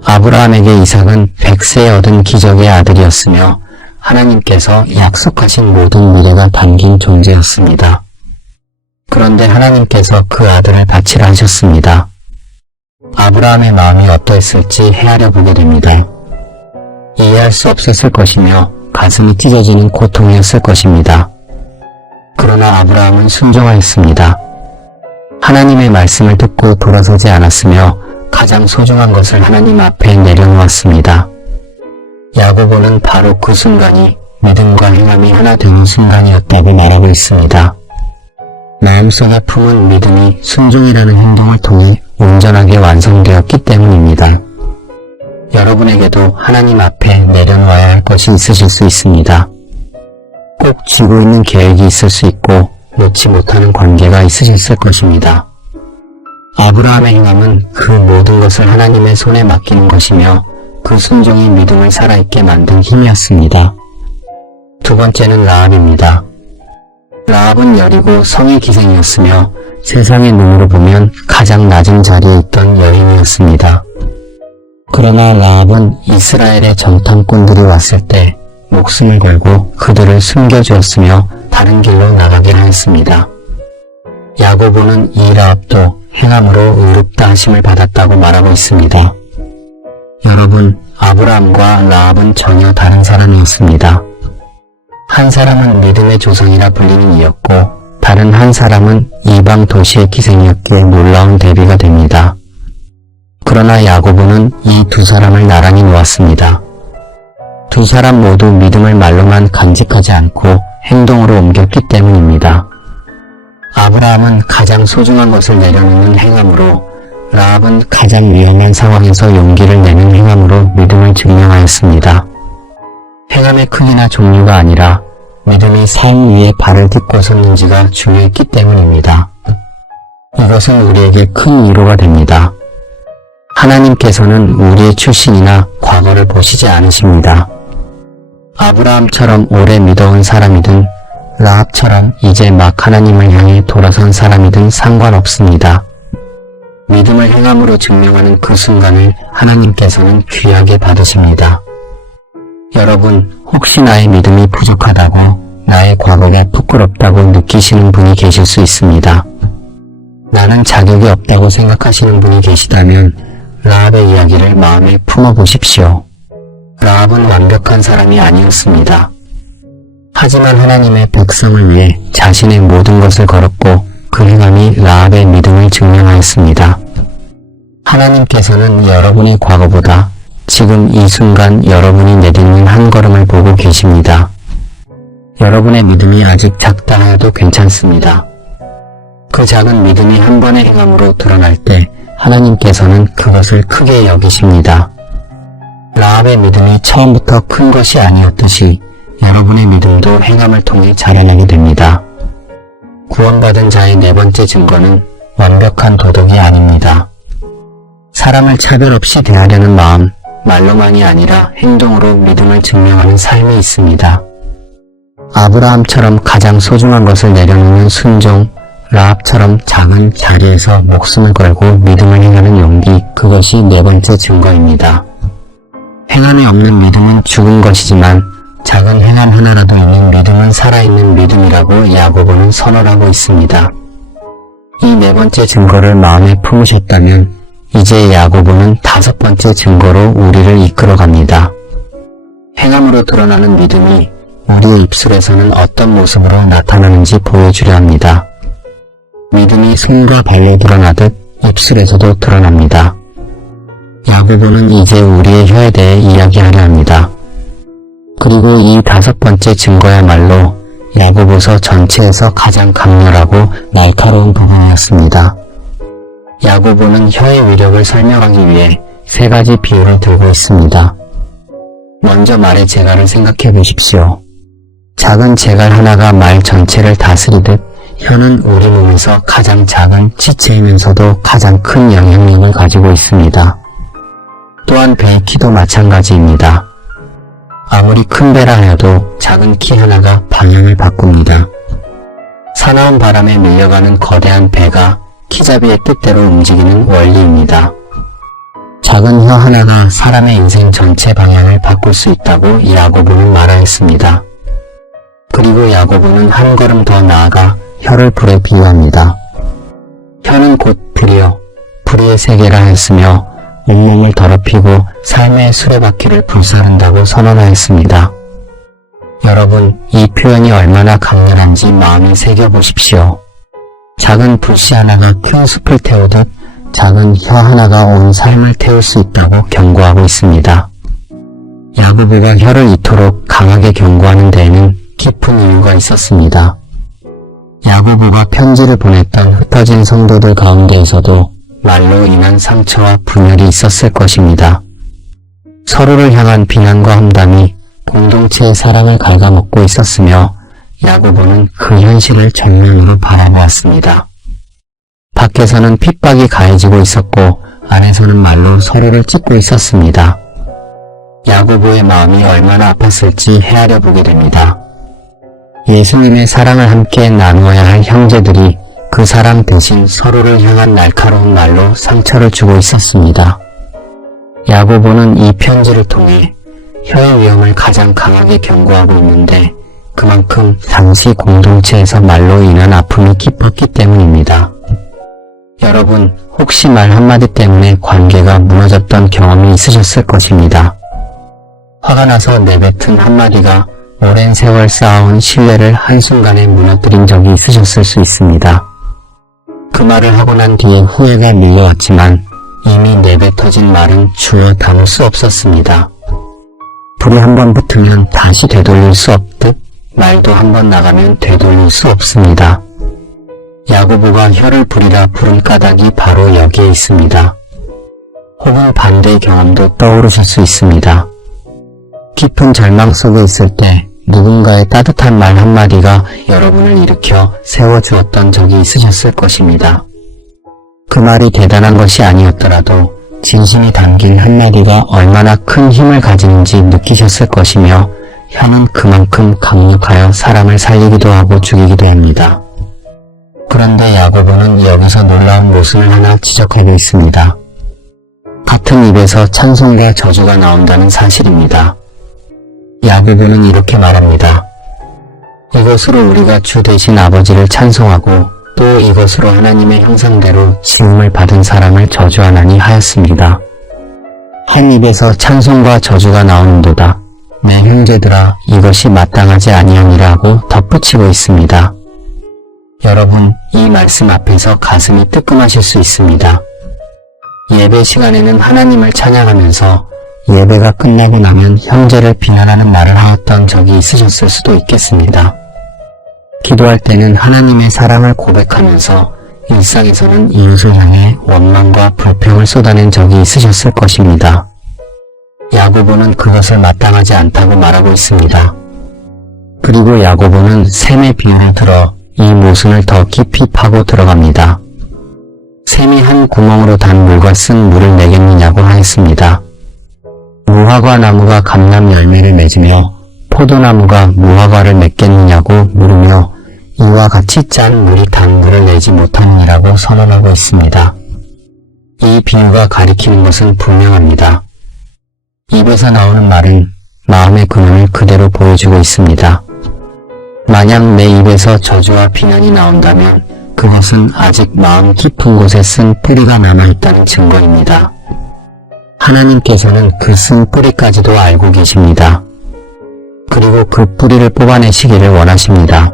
아브라함에게 이삭은 100세에 얻은 기적의 아들이었으며 하나님께서 약속하신 모든 미래가 담긴 존재였습니다. 그런데 하나님께서 그 아들을 바치라 하셨습니다. 아브라함의 마음이 어떠했을지 헤아려 보게 됩니다. 이해할 수 없었을 것이며 가슴이 찢어지는 고통이었을 것입니다. 그러나 아브라함은 순종하였습니다. 하나님의 말씀을 듣고 돌아서지 않았으며 가장 소중한 것을 하나님 앞에 내려놓았습니다. 야고보는 바로 그 순간이 믿음과 행함이 하나 되는 순간이었다고 말하고 있습니다. 마음속에 품은 믿음이 순종이라는 행동을 통해 온전하게 완성되었기 때문입니다. 여러분에게도 하나님 앞에 내려놓아야 할 것이 있으실 수 있습니다. 꼭 쥐고 있는 계획이 있을 수 있고 놓지 못하는 관계가 있으셨을 것입니다. 아브라함의 행함은 그 모든 것을 하나님의 손에 맡기는 것이며 그 순종이 믿음을 살아있게 만든 힘이었습니다. 두 번째는 라합입니다. 라합은 여리고 성의 기생이었으며 세상의 눈으로 보면 가장 낮은 자리에 있던 여인이었습니다. 그러나 라합은 이스라엘의 정탐꾼들이 왔을 때 목숨을 걸고 그들을 숨겨주었으며 다른 길로 나가게 하였습니다. 야고보는 이 라합도 행함으로 의롭다 하심을 받았다고 말하고 있습니다. 여러분, 아브라함과 라합은 전혀 다른 사람이었습니다. 한 사람은 믿음의 조상이라 불리는 이였고 다른 한 사람은 이방 도시의 기생이었기에 놀라운 대비가 됩니다. 그러나 야고보는 이 두 사람을 나란히 놓았습니다. 두 사람 모두 믿음을 말로만 간직하지 않고 행동으로 옮겼기 때문입니다. 아브라함은 가장 소중한 것을 내려놓는 행함으로, 라합은 가장 위험한 상황에서 용기를 내는 행함으로 믿음을 증명하였습니다. 행함의 크기나 종류가 아니라 믿음이 삶 위에 발을 딛고 섰는지가 중요했기 때문입니다. 이것은 우리에게 큰 위로가 됩니다. 하나님께서는 우리의 출신이나 과거를 보시지 않으십니다. 아브라함처럼 오래 믿어온 사람이든 라합처럼 이제 막 하나님을 향해 돌아선 사람이든 상관없습니다. 믿음을 행함으로 증명하는 그 순간을 하나님께서는 귀하게 받으십니다. 여러분, 혹시 나의 믿음이 부족하다고, 나의 과거가 부끄럽다고 느끼시는 분이 계실 수 있습니다. 나는 자격이 없다고 생각하시는 분이 계시다면 라합의 이야기를 마음에 품어보십시오. 라합은 완벽한 사람이 아니었습니다. 하지만 하나님의 백성을 위해 자신의 모든 것을 걸었고 그 행함이 라합의 믿음을 증명하였습니다. 하나님께서는 여러분의 과거보다 지금 이 순간 여러분이 내딛는 한 걸음을 보고 계십니다. 여러분의 믿음이 아직 작다 하여도 괜찮습니다. 그 작은 믿음이 한 번의 행함으로 드러날 때 하나님께서는 그것을 크게 여기십니다. 라합의 믿음이 처음부터 큰 것이 아니었듯이 여러분의 믿음도 행함을 통해 자라나게 됩니다. 구원받은 자의 네 번째 증거는 완벽한 도덕이 아닙니다. 사람을 차별 없이 대하려는 마음, 말로만이 아니라 행동으로 믿음을 증명하는 삶이 있습니다. 아브라함처럼 가장 소중한 것을 내려놓는 순종, 라합처럼 작은 자리에서 목숨을 걸고 믿음을 행하는 용기, 그것이 네 번째 증거입니다. 행함이 없는 믿음은 죽은 것이지만 작은 행함 하나라도 있는 믿음은 살아있는 믿음이라고 야고보는 선언하고 있습니다. 이 네 번째 증거를 마음에 품으셨다면 이제 야고보는 다섯 번째 증거로 우리를 이끌어갑니다. 행함으로 드러나는 믿음이 우리의 입술에서는 어떤 모습으로 나타나는지 보여주려 합니다. 믿음이 손과 발로 드러나듯 입술에서도 드러납니다. 야고보는 이제 우리의 혀에 대해 이야기하려 합니다. 그리고 이 5번째 증거야말로 야고보서 전체에서 가장 강렬하고 날카로운 부분이었습니다. 야고보는 혀의 위력을 설명하기 위해 3가지 비유를 들고 있습니다. 먼저 말의 재갈을 생각해 보십시오. 작은 재갈 하나가 말 전체를 다스리듯 혀는 우리 몸에서 가장 작은 지체이면서도 가장 큰 영향력을 가지고 있습니다. 또한 배의 키도 마찬가지입니다. 아무리 큰 배라 하여도 작은 키 하나가 방향을 바꿉니다. 사나운 바람에 밀려가는 거대한 배가 키잡이의 뜻대로 움직이는 원리입니다. 작은 혀 하나가 사람의 인생 전체 방향을 바꿀 수 있다고 야고보는 말하였습니다. 그리고 야고보는 한 걸음 더 나아가 혀를 불에 비유합니다. 혀는 곧 불이요, 불의의 세계라 하였으며 온몸을 더럽히고 삶의 수레바퀴를 불사른다고 선언하였습니다. 여러분, 이 표현이 얼마나 강렬한지 마음에 새겨보십시오. 작은 불씨 하나가 큰 숲을 태우듯 작은 혀 하나가 온 삶을 태울 수 있다고 경고하고 있습니다. 야고보가 혀를 이토록 강하게 경고하는 데에는 깊은 이유가 있었습니다. 야고보가 편지를 보냈던 흩어진 성도들 가운데에서도 말로 인한 상처와 분열이 있었을 것입니다. 서로를 향한 비난과 험담이 공동체의 사랑을 갉아먹고 있었으며 야고보는 그 현실을 정면으로 바라보았습니다. 밖에서는 핍박이 가해지고 있었고 안에서는 말로 서로를 찢고 있었습니다. 야고보의 마음이 얼마나 아팠을지 헤아려 보게 됩니다. 예수님의 사랑을 함께 나누어야 할 형제들이 그 사랑 대신 서로를 향한 날카로운 말로 상처를 주고 있었습니다. 야고보는 이 편지를 통해 혀의 위험을 가장 강하게 경고하고 있는데 그만큼 당시 공동체에서 말로 인한 아픔이 깊었기 때문입니다. 여러분, 혹시 말 한마디 때문에 관계가 무너졌던 경험이 있으셨을 것입니다. 화가 나서 내뱉은 한마디가 오랜 세월 쌓아온 신뢰를 한순간에 무너뜨린 적이 있으셨을 수 있습니다. 그 말을 하고 난 뒤에 후회가 밀려왔지만 이미 내뱉어진 말은 주워 담을 수 없었습니다. 불이 한번 붙으면 다시 되돌릴 수 없듯 말도 한번 나가면 되돌릴 수 없습니다. 야고보가 혀를 불이라 부른 까닭이 바로 여기에 있습니다. 혹은 반대의 경험도 떠오르실 수 있습니다. 깊은 절망 속에 있을 때 누군가의 따뜻한 말 한마디가 여러분을 일으켜 세워주었던 적이 있으셨을 것입니다. 그 말이 대단한 것이 아니었더라도 진심이 담긴 한마디가 얼마나 큰 힘을 가지는지 느끼셨을 것이며 혀는 그만큼 강력하여 사람을 살리기도 하고 죽이기도 합니다. 그런데 야고보는 여기서 놀라운 모순을 하나 지적하고 있습니다. 같은 입에서 찬송과 저주가 나온다는 사실입니다. 야고보는 이렇게 말합니다. 이것으로 우리가 주 대신 아버지를 찬송하고 또 이것으로 하나님의 형상대로 지음을 받은 사람을 저주하나니 하였습니다. 한 입에서 찬송과 저주가 나오는도다. 내 형제들아, 이것이 마땅하지 아니하니라 하고 덧붙이고 있습니다. 여러분, 이 말씀 앞에서 가슴이 뜨끔하실 수 있습니다. 예배 시간에는 하나님을 찬양하면서 예배가 끝나고 나면 형제를 비난하는 말을 하였던 적이 있으셨을 수도 있겠습니다. 기도할 때는 하나님의 사랑을 고백하면서 일상에서는 이웃을 향해 원망과 불평을 쏟아낸 적이 있으셨을 것입니다. 야고보는 그것을 마땅하지 않다고 말하고 있습니다. 그리고 야고보는 샘의 비유를 들어 이 모순을 더 깊이 파고 들어갑니다. 샘이 한 구멍으로 단 물과 쓴 물을 내겠느냐고 하였습니다. 무화과 나무가 감람 열매를 맺으며 포도나무가 무화과를 맺겠느냐고 물으며 이와 같이 짠 물이 단 물을 내지 못하느니라고 선언하고 있습니다. 이 비유가 가리키는 것은 분명합니다. 입에서 나오는 말은 마음의 근원을 그대로 보여주고 있습니다. 만약 내 입에서 저주와 비난이 나온다면 그것은 아직 마음 깊은 곳에 쓴 뿌리가 남아있다는 증거입니다. 하나님께서는 그 쓴 뿌리까지도 알고 계십니다. 그리고 그 뿌리를 뽑아내시기를 원하십니다.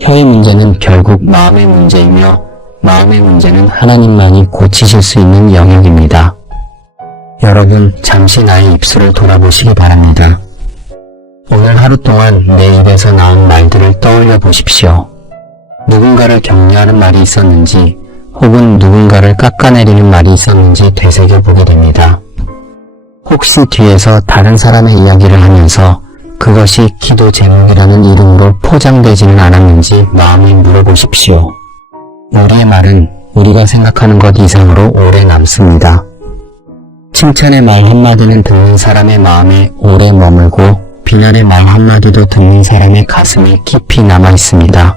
혀의 문제는 결국 마음의 문제이며 마음의 문제는 하나님만이 고치실 수 있는 영역입니다. 여러분, 잠시 나의 입술을 돌아보시기 바랍니다. 오늘 하루 동안 내 입에서 나온 말들을 떠올려 보십시오. 누군가를 격려하는 말이 있었는지 혹은 누군가를 깎아내리는 말이 있었는지 되새겨보게 됩니다. 혹시 뒤에서 다른 사람의 이야기를 하면서 그것이 기도 제목이라는 이름으로 포장되지는 않았는지 마음에 물어보십시오. 우리의 말은 우리가 생각하는 것 이상으로 오래 남습니다. 칭찬의 말 한마디는 듣는 사람의 마음에 오래 머물고 비난의 말 한마디도 듣는 사람의 가슴에 깊이 남아 있습니다.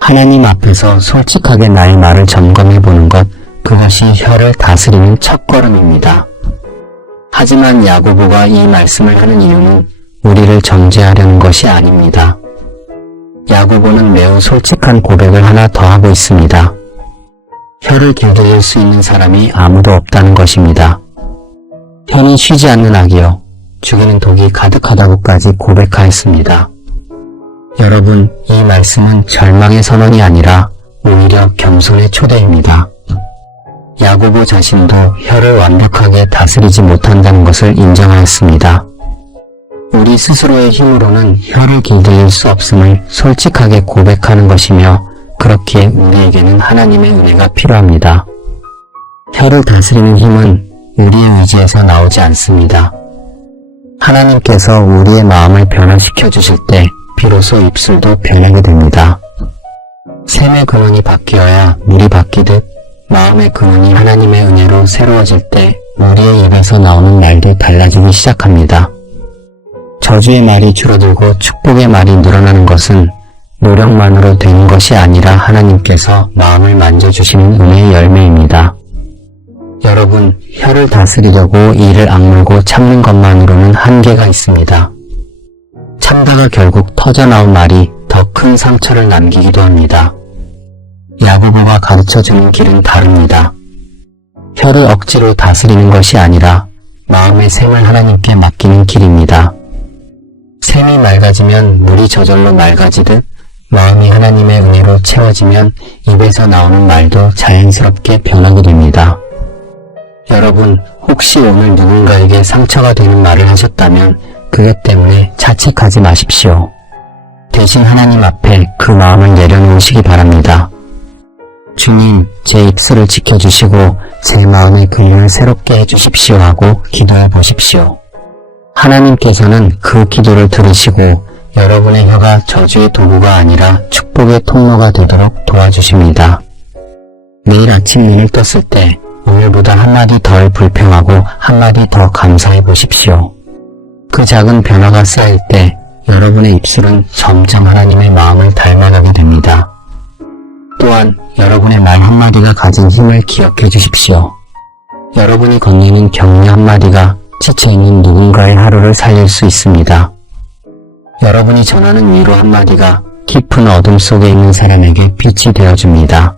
하나님 앞에서 솔직하게 나의 말을 점검해 보는 것, 그것이 혀를 다스리는 첫걸음입니다. 하지만 야고보가 이 말씀을 하는 이유는 우리를 정죄하려는 것이 아닙니다. 야고보는 매우 솔직한 고백을 하나 더 하고 있습니다. 혀를 길들일 수 있는 사람이 아무도 없다는 것입니다. 혀는 쉬지 않는 악이요 죽이는 독이 가득하다고까지 고백하였습니다. 여러분, 이 말씀은 절망의 선언이 아니라 오히려 겸손의 초대입니다. 야고보 자신도 혀를 완벽하게 다스리지 못한다는 것을 인정하였습니다. 우리 스스로의 힘으로는 혀를 길들일 수 없음을 솔직하게 고백하는 것이며 그렇기에 우리에게는 하나님의 은혜가 필요합니다. 혀를 다스리는 힘은 우리의 의지에서 나오지 않습니다. 하나님께서 우리의 마음을 변화시켜 주실 때 비로소 입술도 변하게 됩니다. 샘의 근원이 바뀌어야 물이 바뀌듯 마음의 근원이 하나님의 은혜로 새로워질 때 우리의 입에서 나오는 말도 달라지기 시작합니다. 저주의 말이 줄어들고 축복의 말이 늘어나는 것은 노력만으로 되는 것이 아니라 하나님께서 마음을 만져주시는 은혜의 열매입니다. 여러분, 혀를 다스리려고 이를 악물고 참는 것만으로는 한계가 있습니다. 참다가 결국 터져나온 말이 더 큰 상처를 남기기도 합니다. 야고보가 가르쳐주는 길은 다릅니다. 혀를 억지로 다스리는 것이 아니라 마음의 샘을 하나님께 맡기는 길입니다. 샘이 맑아지면 물이 저절로 맑아지듯 마음이 하나님의 은혜로 채워지면 입에서 나오는 말도 자연스럽게 변하게 됩니다. 여러분, 혹시 오늘 누군가에게 상처가 되는 말을 하셨다면 그것 때문에 자책하지 마십시오. 대신 하나님 앞에 그 마음을 내려놓으시기 바랍니다. 주님, 제 입술을 지켜주시고 제 마음의 근원을 새롭게 해주십시오 하고 기도해 보십시오. 하나님께서는 그 기도를 들으시고 여러분의 혀가 저주의 도구가 아니라 축복의 통로가 되도록 도와주십니다. 내일 아침 눈을 떴을 때 오늘보다 한마디 덜 불평하고 한마디 더 감사해 보십시오. 그 작은 변화가 쌓일 때 여러분의 입술은 점점 하나님의 마음을 닮아가게 됩니다. 또한 여러분의 말 한마디가 가진 힘을 기억해 주십시오. 여러분이 건네는 격려 한마디가 지쳐있는 누군가의 하루를 살릴 수 있습니다. 여러분이 전하는 위로 한마디가 깊은 어둠 속에 있는 사람에게 빛이 되어줍니다.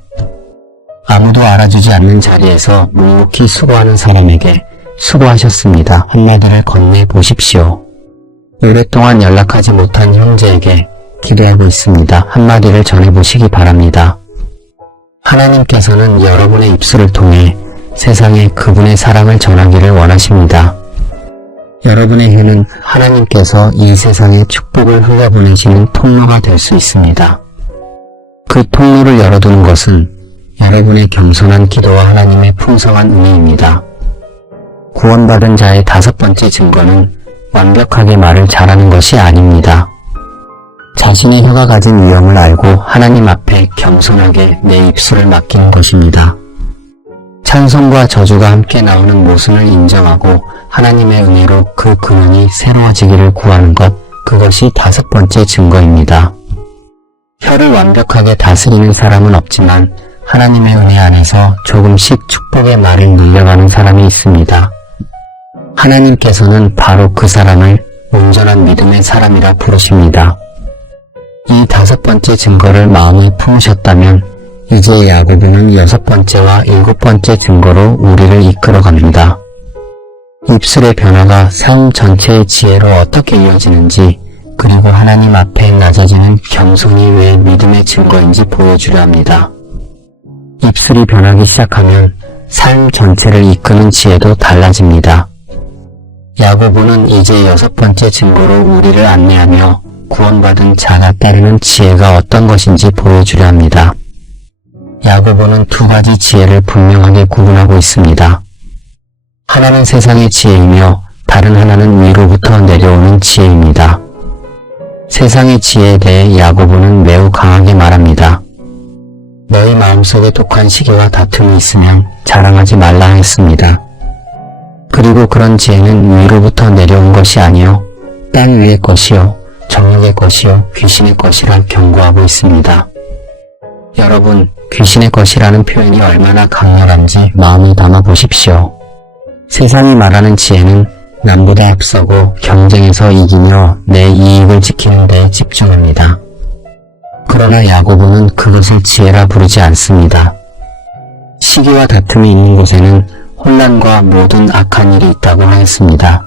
아무도 알아주지 않는 자리에서 묵묵히 수고하는 사람에게 수고하셨습니다 한마디를 건네보십시오. 오랫동안 연락하지 못한 형제에게 기도하고 있습니다 한마디를 전해보시기 바랍니다. 하나님께서는 여러분의 입술을 통해 세상에 그분의 사랑을 전하기를 원하십니다. 여러분의 혀는 하나님께서 이 세상에 축복을 흘려보내시는 통로가 될 수 있습니다. 그 통로를 열어두는 것은 여러분의 겸손한 기도와 하나님의 풍성한 은혜입니다. 구원받은 자의 5번째 증거는 완벽하게 말을 잘하는 것이 아닙니다. 자신의 혀가 가진 위험을 알고 하나님 앞에 겸손하게 내 입술을 맡기는 것입니다. 찬송과 저주가 함께 나오는 모순을 인정하고 하나님의 은혜로 그 근원이 새로워지기를 구하는 것, 그것이 5번째 증거입니다. 혀를 완벽하게 다스리는 사람은 없지만 하나님의 은혜 안에서 조금씩 축복의 말을 늘려가는 사람이 있습니다. 하나님께서는 바로 그 사람을 온전한 믿음의 사람이라 부르십니다. 이 5번째 증거를 마음에 품으셨다면 이제 야고보는 6번째와 7번째 증거로 우리를 이끌어갑니다. 입술의 변화가 삶 전체의 지혜로 어떻게 이어지는지 그리고 하나님 앞에 낮아지는 겸손이 왜 믿음의 증거인지 보여주려 합니다. 입술이 변하기 시작하면 삶 전체를 이끄는 지혜도 달라집니다. 야고보는 이제 6번째 증거로 우리를 안내하며 구원받은 자가 따르는 지혜가 어떤 것인지 보여주려 합니다. 야고보는 두 가지 지혜를 분명하게 구분하고 있습니다. 하나는 세상의 지혜이며 다른 하나는 위로부터 내려오는 지혜입니다. 세상의 지혜에 대해 야고보는 매우 강하게 말합니다. 너희 마음속에 독한 시기와 다툼이 있으면 자랑하지 말라 했습니다. 그리고 그런 지혜는 위로부터 내려온 것이 아니요 땅 위의 것이요 정욕의 것이요 귀신의 것이라 경고하고 있습니다. 여러분, 귀신의 것이라는 표현이 얼마나 강렬한지 마음에 담아 보십시오. 세상이 말하는 지혜는 남보다 앞서고 경쟁에서 이기며 내 이익을 지키는 데 집중합니다. 그러나 야고보는 그것을 지혜라 부르지 않습니다. 시기와 다툼이 있는 곳에는 혼란과 모든 악한 일이 있다고 하였습니다.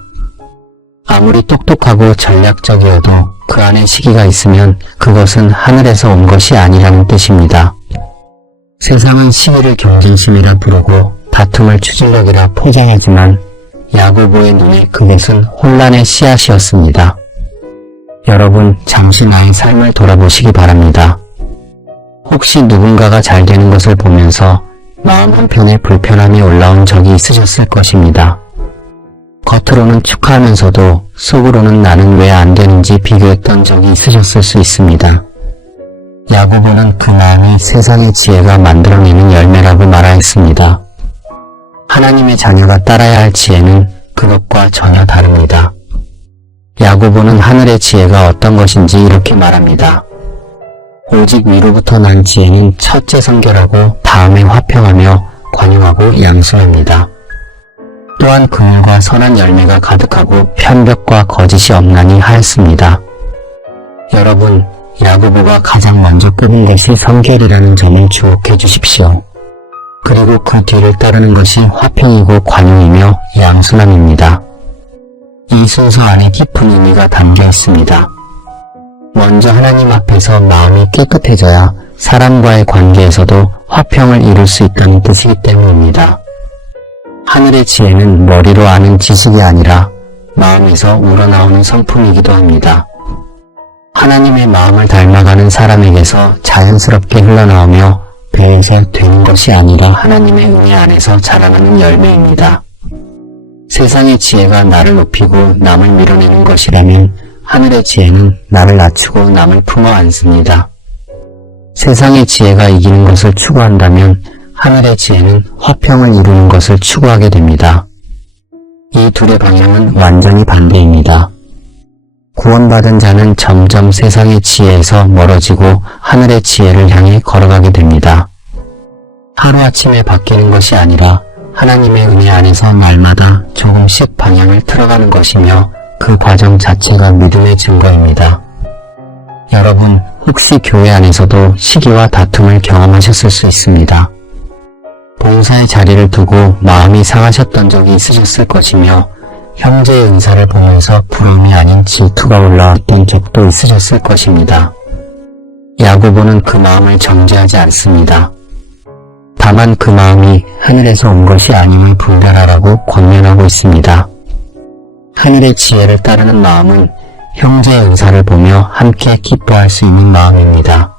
아무리 똑똑하고 전략적이어도 그 안에 시기가 있으면 그것은 하늘에서 온 것이 아니라는 뜻입니다. 세상은 시기를 경쟁심이라 부르고 다툼을 추진력이라 포장하지만 야고보의 눈에 그것은 혼란의 씨앗이었습니다. 여러분, 잠시 나의 삶을 돌아보시기 바랍니다. 혹시 누군가가 잘 되는 것을 보면서 마음 한편에 불편함이 올라온 적이 있으셨을 것입니다. 겉으로는 축하하면서도 속으로는 나는 왜 안 되는지 비교했던 적이 있으셨을 수 있습니다. 야고보는 그 마음이 세상의 지혜가 만들어내는 열매라고 말하였습니다. 하나님의 자녀가 따라야 할 지혜는 그것과 전혀 다릅니다. 야고보는 하늘의 지혜가 어떤 것인지 이렇게 말합니다. 오직 위로부터 난 지혜는 첫째 성결하고 다음에 화평하며 관용하고 양순합니다. 또한 긍휼과 선한 열매가 가득하고 편벽과 거짓이 없나니 하였습니다. 여러분, 야고보가 가장 먼저 꼽은 것이 성결이라는 점을 주목해 주십시오. 그리고 그 뒤를 따르는 것이 화평이고 관용이며 양순함입니다. 이 순서 안에 깊은 의미가 담겨 있습니다. 먼저 하나님 앞에서 마음이 깨끗해져야 사람과의 관계에서도 화평을 이룰 수 있다는 뜻이기 때문입니다. 하늘의 지혜는 머리로 아는 지식이 아니라 마음에서 우러나오는 성품이기도 합니다. 하나님의 마음을 닮아가는 사람에게서 자연스럽게 흘러나오며 배에서 되는 것이 아니라 하나님의 은혜 안에서 자라나는 열매입니다. 세상의 지혜가 나를 높이고 남을 밀어내는 것이라면 하늘의 지혜는 나를 낮추고 남을 품어 안습니다. 세상의 지혜가 이기는 것을 추구한다면 하늘의 지혜는 화평을 이루는 것을 추구하게 됩니다. 이 둘의 방향은 완전히 반대입니다. 구원받은 자는 점점 세상의 지혜에서 멀어지고 하늘의 지혜를 향해 걸어가게 됩니다. 하루아침에 바뀌는 것이 아니라 하나님의 은혜 안에서 날마다 조금씩 방향을 틀어가는 것이며 그 과정 자체가 믿음의 증거입니다. 여러분, 혹시 교회 안에서도 시기와 다툼을 경험하셨을 수 있습니다. 봉사의 자리를 두고 마음이 상하셨던 적이 있으셨을 것이며 형제의 은사를 보면서 부러움이 아닌 질투가 올라왔던 적도 있으셨을 것입니다. 야고보는 그 마음을 정죄하지 않습니다. 다만 그 마음이 하늘에서 온 것이 아님을 분별하라고 권면하고 있습니다. 하늘의 지혜를 따르는 마음은 형제의 은사를 보며 함께 기뻐할 수 있는 마음입니다.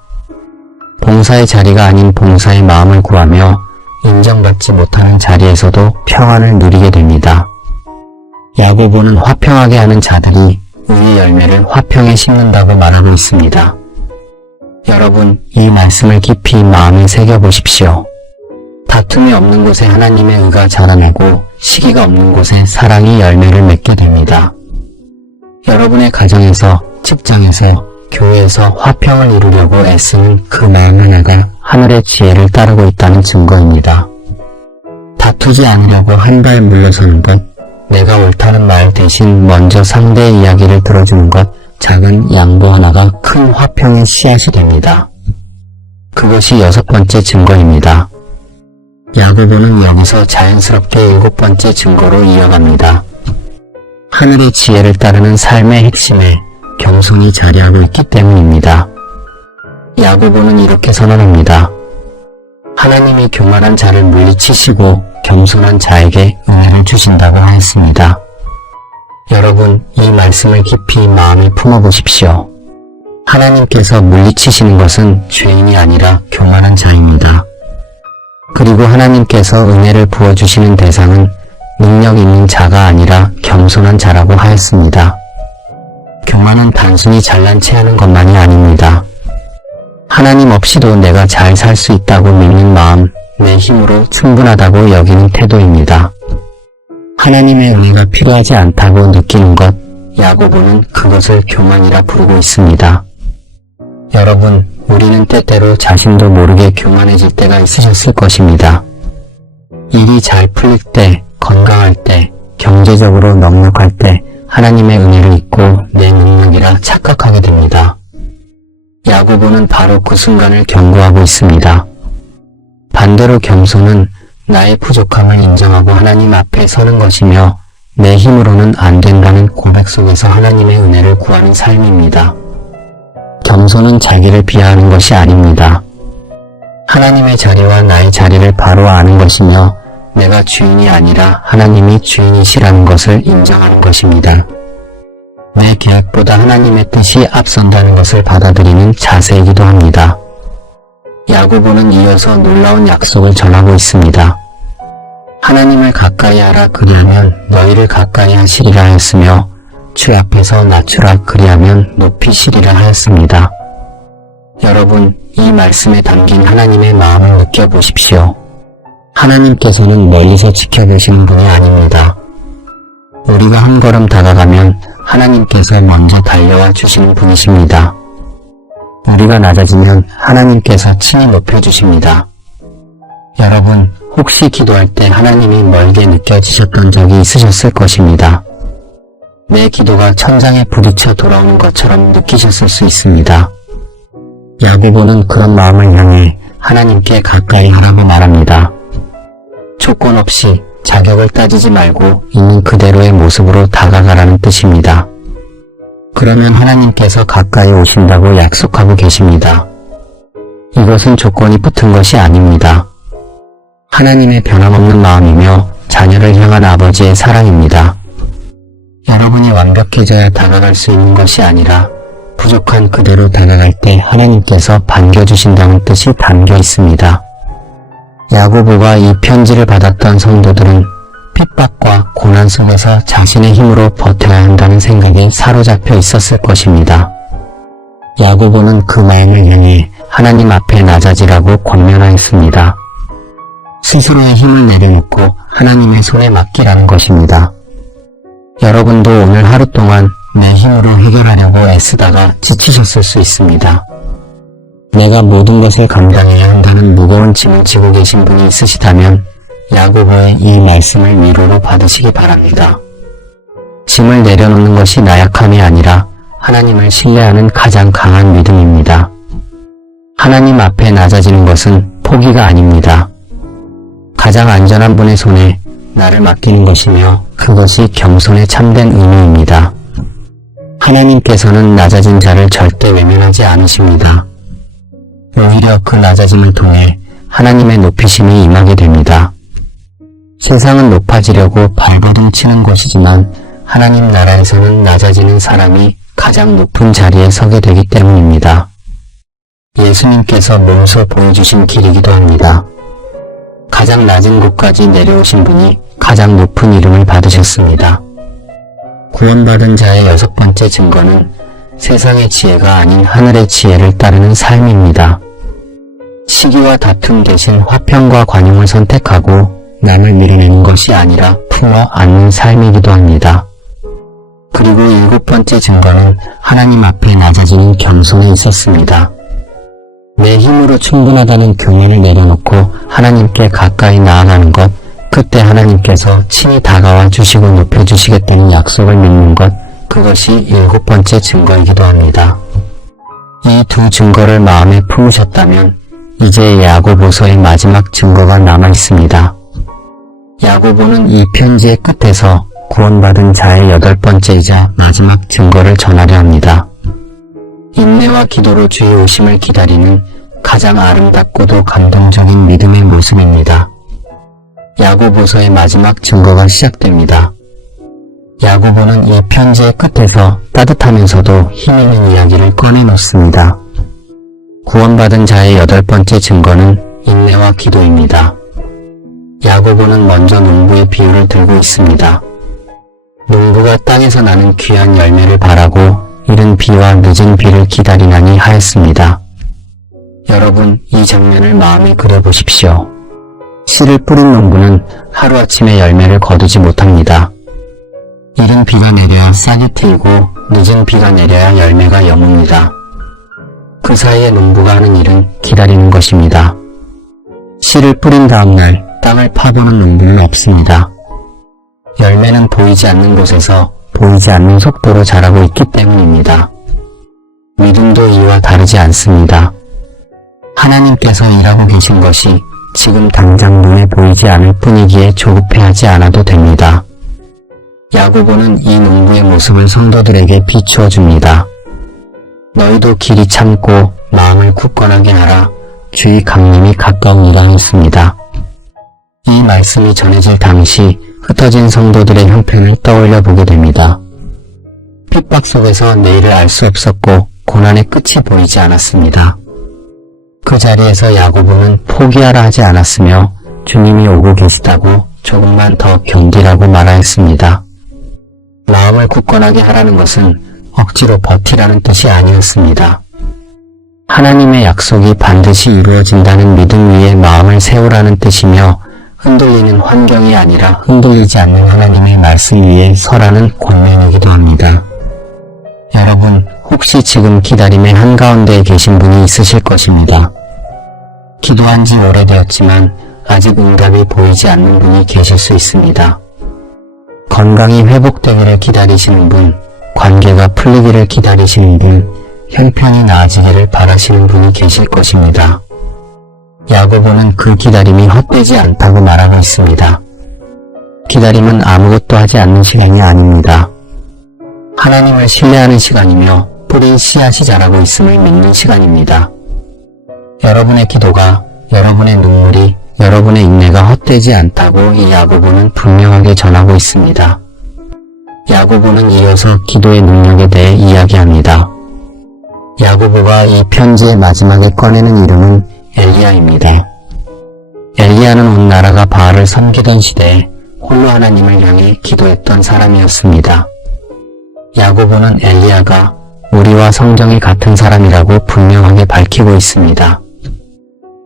봉사의 자리가 아닌 봉사의 마음을 구하며 인정받지 못하는 자리에서도 평안을 누리게 됩니다. 야고보는 화평하게 하는 자들이 의의 열매를 화평에 심는다고 말하고 있습니다. 여러분, 이 말씀을 깊이 마음에 새겨보십시오. 다툼이 없는 곳에 하나님의 의가 자라나고 시기가 없는 곳에 사랑이 열매를 맺게 됩니다. 여러분의 가정에서, 직장에서, 교회에서 화평을 이루려고 애쓰는 그 마음 하나가 하늘의 지혜를 따르고 있다는 증거입니다. 다투지 않으려고 한 발 물러서는 것, 내가 옳다는 말 대신 먼저 상대의 이야기를 들어주는 것, 작은 양보 하나가 큰 화평의 씨앗이 됩니다. 그것이 6번째 증거입니다. 야고보는 여기서 자연스럽게 7번째 증거로 이어갑니다. 하늘의 지혜를 따르는 삶의 핵심에 겸손히 자리하고 있기 때문입니다. 야고보는 이렇게 선언합니다. 하나님이 교만한 자를 물리치시고 겸손한 자에게 은혜를 주신다고 하였습니다. 여러분, 이 말씀을 깊이 마음에 품어보십시오. 하나님께서 물리치시는 것은 죄인이 아니라 교만한 자입니다. 그리고 하나님께서 은혜를 부어주시는 대상은 능력 있는 자가 아니라 겸손한 자라고 하였습니다. 교만은 단순히 잘난 체하는 것만이 아닙니다. 하나님 없이도 내가 잘 살 수 있다고 믿는 마음, 내 힘으로 충분하다고 여기는 태도입니다. 하나님의 은혜가 필요하지 않다고 느끼는 것, 야고보는 그것을 교만이라 부르고 있습니다. 여러분, 우리는 때때로 자신도 모르게 교만해질 때가 있으셨을 것입니다. 일이 잘 풀릴 때, 건강할 때, 경제적으로 넉넉할 때 하나님의 은혜를 잊고 내 능력이라 착각하게 됩니다. 야고보는 바로 그 순간을 경고하고 있습니다. 반대로 겸손은 나의 부족함을 인정하고 하나님 앞에 서는 것이며 내 힘으로는 안 된다는 고백 속에서 하나님의 은혜를 구하는 삶입니다. 겸손은 자기를 비하하는 것이 아닙니다. 하나님의 자리와 나의 자리를 바로 아는 것이며 내가 주인이 아니라 하나님이 주인이시라는 것을 인정하는 것입니다. 내 계획보다 하나님의 뜻이 앞선다는 것을 받아들이는 자세이기도 합니다. 야고보는 이어서 놀라운 약속을 전하고 있습니다. 하나님을 가까이 하라 그리하면 너희를 가까이 하시리라 하였으며 주 앞에서 낮추라 그리하면 높이시리라 하였습니다. 여러분, 이 말씀에 담긴 하나님의 마음을 느껴보십시오. 하나님께서는 멀리서 지켜보시는 분이 아닙니다. 우리가 한 걸음 다가가면 하나님께서 먼저 달려와 주시는 분이십니다. 우리가 낮아지면 하나님께서 친히 높여주십니다. 여러분, 혹시 기도할 때 하나님이 멀게 느껴지셨던 적이 있으셨을 것입니다. 내 기도가 천장에 부딪혀 돌아오는 것처럼 느끼셨을 수 있습니다. 야고보는 그런 마음을 향해 하나님께 가까이 하라고 말합니다. 조건 없이 자격을 따지지 말고 있는 그대로의 모습으로 다가가라는 뜻입니다. 그러면 하나님께서 가까이 오신다고 약속하고 계십니다. 이것은 조건이 붙은 것이 아닙니다. 하나님의 변함없는 마음이며 자녀를 향한 아버지의 사랑입니다. 여러분이 완벽해져야 다가갈 수 있는 것이 아니라 부족한 그대로 다가갈 때 하나님께서 반겨주신다는 뜻이 담겨 있습니다. 야고보가 이 편지를 받았던 성도들은 핍박과 고난 속에서 자신의 힘으로 버텨야 한다는 생각에 사로잡혀 있었을 것입니다. 야고보는 그 마음을 향해 하나님 앞에 낮아지라고 권면하였습니다. 스스로의 힘을 내려놓고 하나님의 손에 맡기라는 것입니다. 여러분도 오늘 하루 동안 내 힘으로 해결하려고 애쓰다가 지치셨을 수 있습니다. 내가 모든 것을 감당해야 한다는 무거운 짐을 지고 계신 분이 있으시다면 야고보의 이 말씀을 위로로 받으시기 바랍니다. 짐을 내려놓는 것이 나약함이 아니라 하나님을 신뢰하는 가장 강한 믿음입니다. 하나님 앞에 낮아지는 것은 포기가 아닙니다. 가장 안전한 분의 손에 나를 맡기는 것이며 그것이 겸손의 참된 의미입니다. 하나님께서는 낮아진 자를 절대 외면하지 않으십니다. 오히려 그 낮아짐을 통해 하나님의 높이심이 임하게 됩니다. 세상은 높아지려고 발버둥 치는 곳이지만 하나님 나라에서는 낮아지는 사람이 가장 높은 자리에 서게 되기 때문입니다. 예수님께서 몸소 보여주신 길이기도 합니다. 가장 낮은 곳까지 내려오신 분이 가장 높은 이름을 받으셨습니다. 구원받은 자의 6번째 증거는 세상의 지혜가 아닌 하늘의 지혜를 따르는 삶입니다. 시기와 다툼 대신 화평과 관용을 선택하고 남을 밀어내는 것이 아니라 품어 안는 삶이기도 합니다. 그리고 7번째 증거는 하나님 앞에 낮아지는 겸손에 있었습니다. 내 힘으로 충분하다는 교만을 내려놓고 하나님께 가까이 나아가는 것, 그때 하나님께서 친히 다가와 주시고 높여주시겠다는 약속을 믿는 것, 그것이 7번째 증거이기도 합니다. 이 두 증거를 마음에 품으셨다면 이제 야고보서의 마지막 증거가 남아 있습니다. 야고보는 이 편지의 끝에서 구원받은 자의 8번째이자 마지막 증거를 전하려 합니다. 인내와 기도로 주의 오심을 기다리는 가장 아름답고도 감동적인 믿음의 모습입니다. 야고보서의 마지막 증거가 시작됩니다. 야고보는 이 편지의 끝에서 따뜻하면서도 힘있는 이야기를 꺼내놓습니다. 구원받은 자의 8번째 증거는 인내와 기도입니다. 야고보는 먼저 농부의 비유를 들고 있습니다. 농부가 땅에서 나는 귀한 열매를 바라고 이른 비와 늦은 비를 기다리나니 하였습니다. 여러분, 이 장면을 마음에 그려보십시오. 씨를 뿌린 농부는 하루아침에 열매를 거두지 못합니다. 이른 비가 내려야 싹이 트이고 늦은 비가 내려야 열매가 여뭅니다. 그 사이에 농부가 하는 일은 기다리는 것입니다. 씨를 뿌린 다음날 땅을 파보는 농부는 없습니다. 열매는 보이지 않는 곳에서 보이지 않는 속도로 자라고 있기 때문입니다. 믿음도 이와 다르지 않습니다. 하나님께서 일하고 계신 것이 지금 당장 눈에 보이지 않을 뿐이기에 조급해하지 않아도 됩니다. 야고보는 이 농부의 모습을 성도들에게 비추어 줍니다. 너희도 길이 참고 마음을 굳건하게 하라. 주의 강림이 가까우니라 했습니다. 이 말씀이 전해질 당시 흩어진 성도들의 형편을 떠올려 보게 됩니다. 핍박 속에서 내일을 알 수 없었고 고난의 끝이 보이지 않았습니다. 그 자리에서 야고보는 포기하라 하지 않았으며 주님이 오고 계시다고 조금만 더 견디라고 말하였습니다. 마음을 굳건하게 하라는 것은 억지로 버티라는 뜻이 아니었습니다. 하나님의 약속이 반드시 이루어진다는 믿음 위에 마음을 세우라는 뜻이며 흔들리는 환경이 아니라 흔들리지 않는 하나님의 말씀 위에 서라는 권면이기도 합니다. 여러분, 혹시 지금 기다림의 한가운데에 계신 분이 있으실 것입니다. 기도한 지 오래되었지만 아직 응답이 보이지 않는 분이 계실 수 있습니다. 건강이 회복되기를 기다리시는 분, 관계가 풀리기를 기다리시는 분, 형편이 나아지기를 바라시는 분이 계실 것입니다. 야고보는 그 기다림이 헛되지 않다고 말하고 있습니다. 기다림은 아무것도 하지 않는 시간이 아닙니다. 하나님을 신뢰하는 시간이며 뿌린 씨앗이 자라고 있음을 믿는 시간입니다. 여러분의 기도가, 여러분의 눈물이, 여러분의 인내가 헛되지 않다고 이 야고보는 분명하게 전하고 있습니다. 야고보는 이어서 기도의 능력에 대해 이야기합니다. 야고보가 이 편지의 마지막에 꺼내는 이름은 엘리야입니다. 엘리야는 온 나라가 바알을 섬기던 시대에 홀로 하나님을 향해 기도했던 사람이었습니다. 야고보는 엘리야가 우리와 성정이 같은 사람이라고 분명하게 밝히고 있습니다.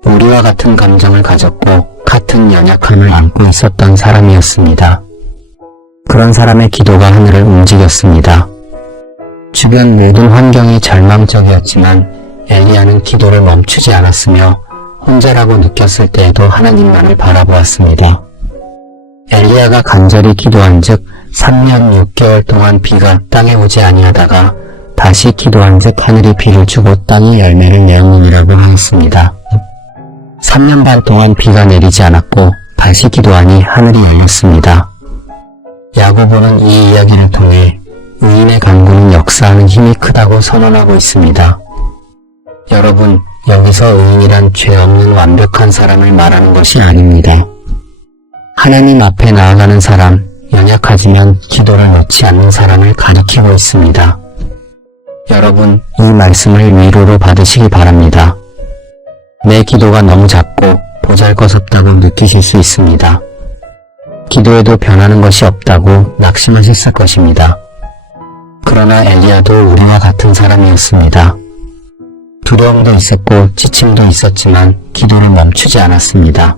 우리와 같은 감정을 가졌고 같은 연약함을 안고 있었던 사람이었습니다. 그런 사람의 기도가 하늘을 움직였습니다. 주변 모든 환경이 절망적이었지만 엘리야는 기도를 멈추지 않았으며 혼자라고 느꼈을 때에도 하나님만을 바라보았습니다. 엘리야가 간절히 기도한즉 3년 6개월 동안 비가 땅에 오지 아니하다가 다시 기도한즉 하늘이 비를 주고 땅이 열매를 내었느니라고 하였습니다. 3년 반 동안 비가 내리지 않았고 다시 기도하니 하늘이 열렸습니다. 야고보는 이 이야기를 통해 의인의 간구는 역사하는 힘이 크다고 선언하고 있습니다. 여러분, 여기서 의인이란 죄 없는 완벽한 사람을 말하는 것이 아닙니다. 하나님 앞에 나아가는 사람, 연약하지만 기도를 놓지 않는 사람을 가리키고 있습니다. 여러분, 이 말씀을 위로로 받으시기 바랍니다. 내 기도가 너무 작고 보잘것없다고 느끼실 수 있습니다. 기도에도 변하는 것이 없다고 낙심하셨을 것입니다. 그러나 엘리야도 우리와 같은 사람이었습니다. 두려움도 있었고 지침도 있었지만 기도를 멈추지 않았습니다.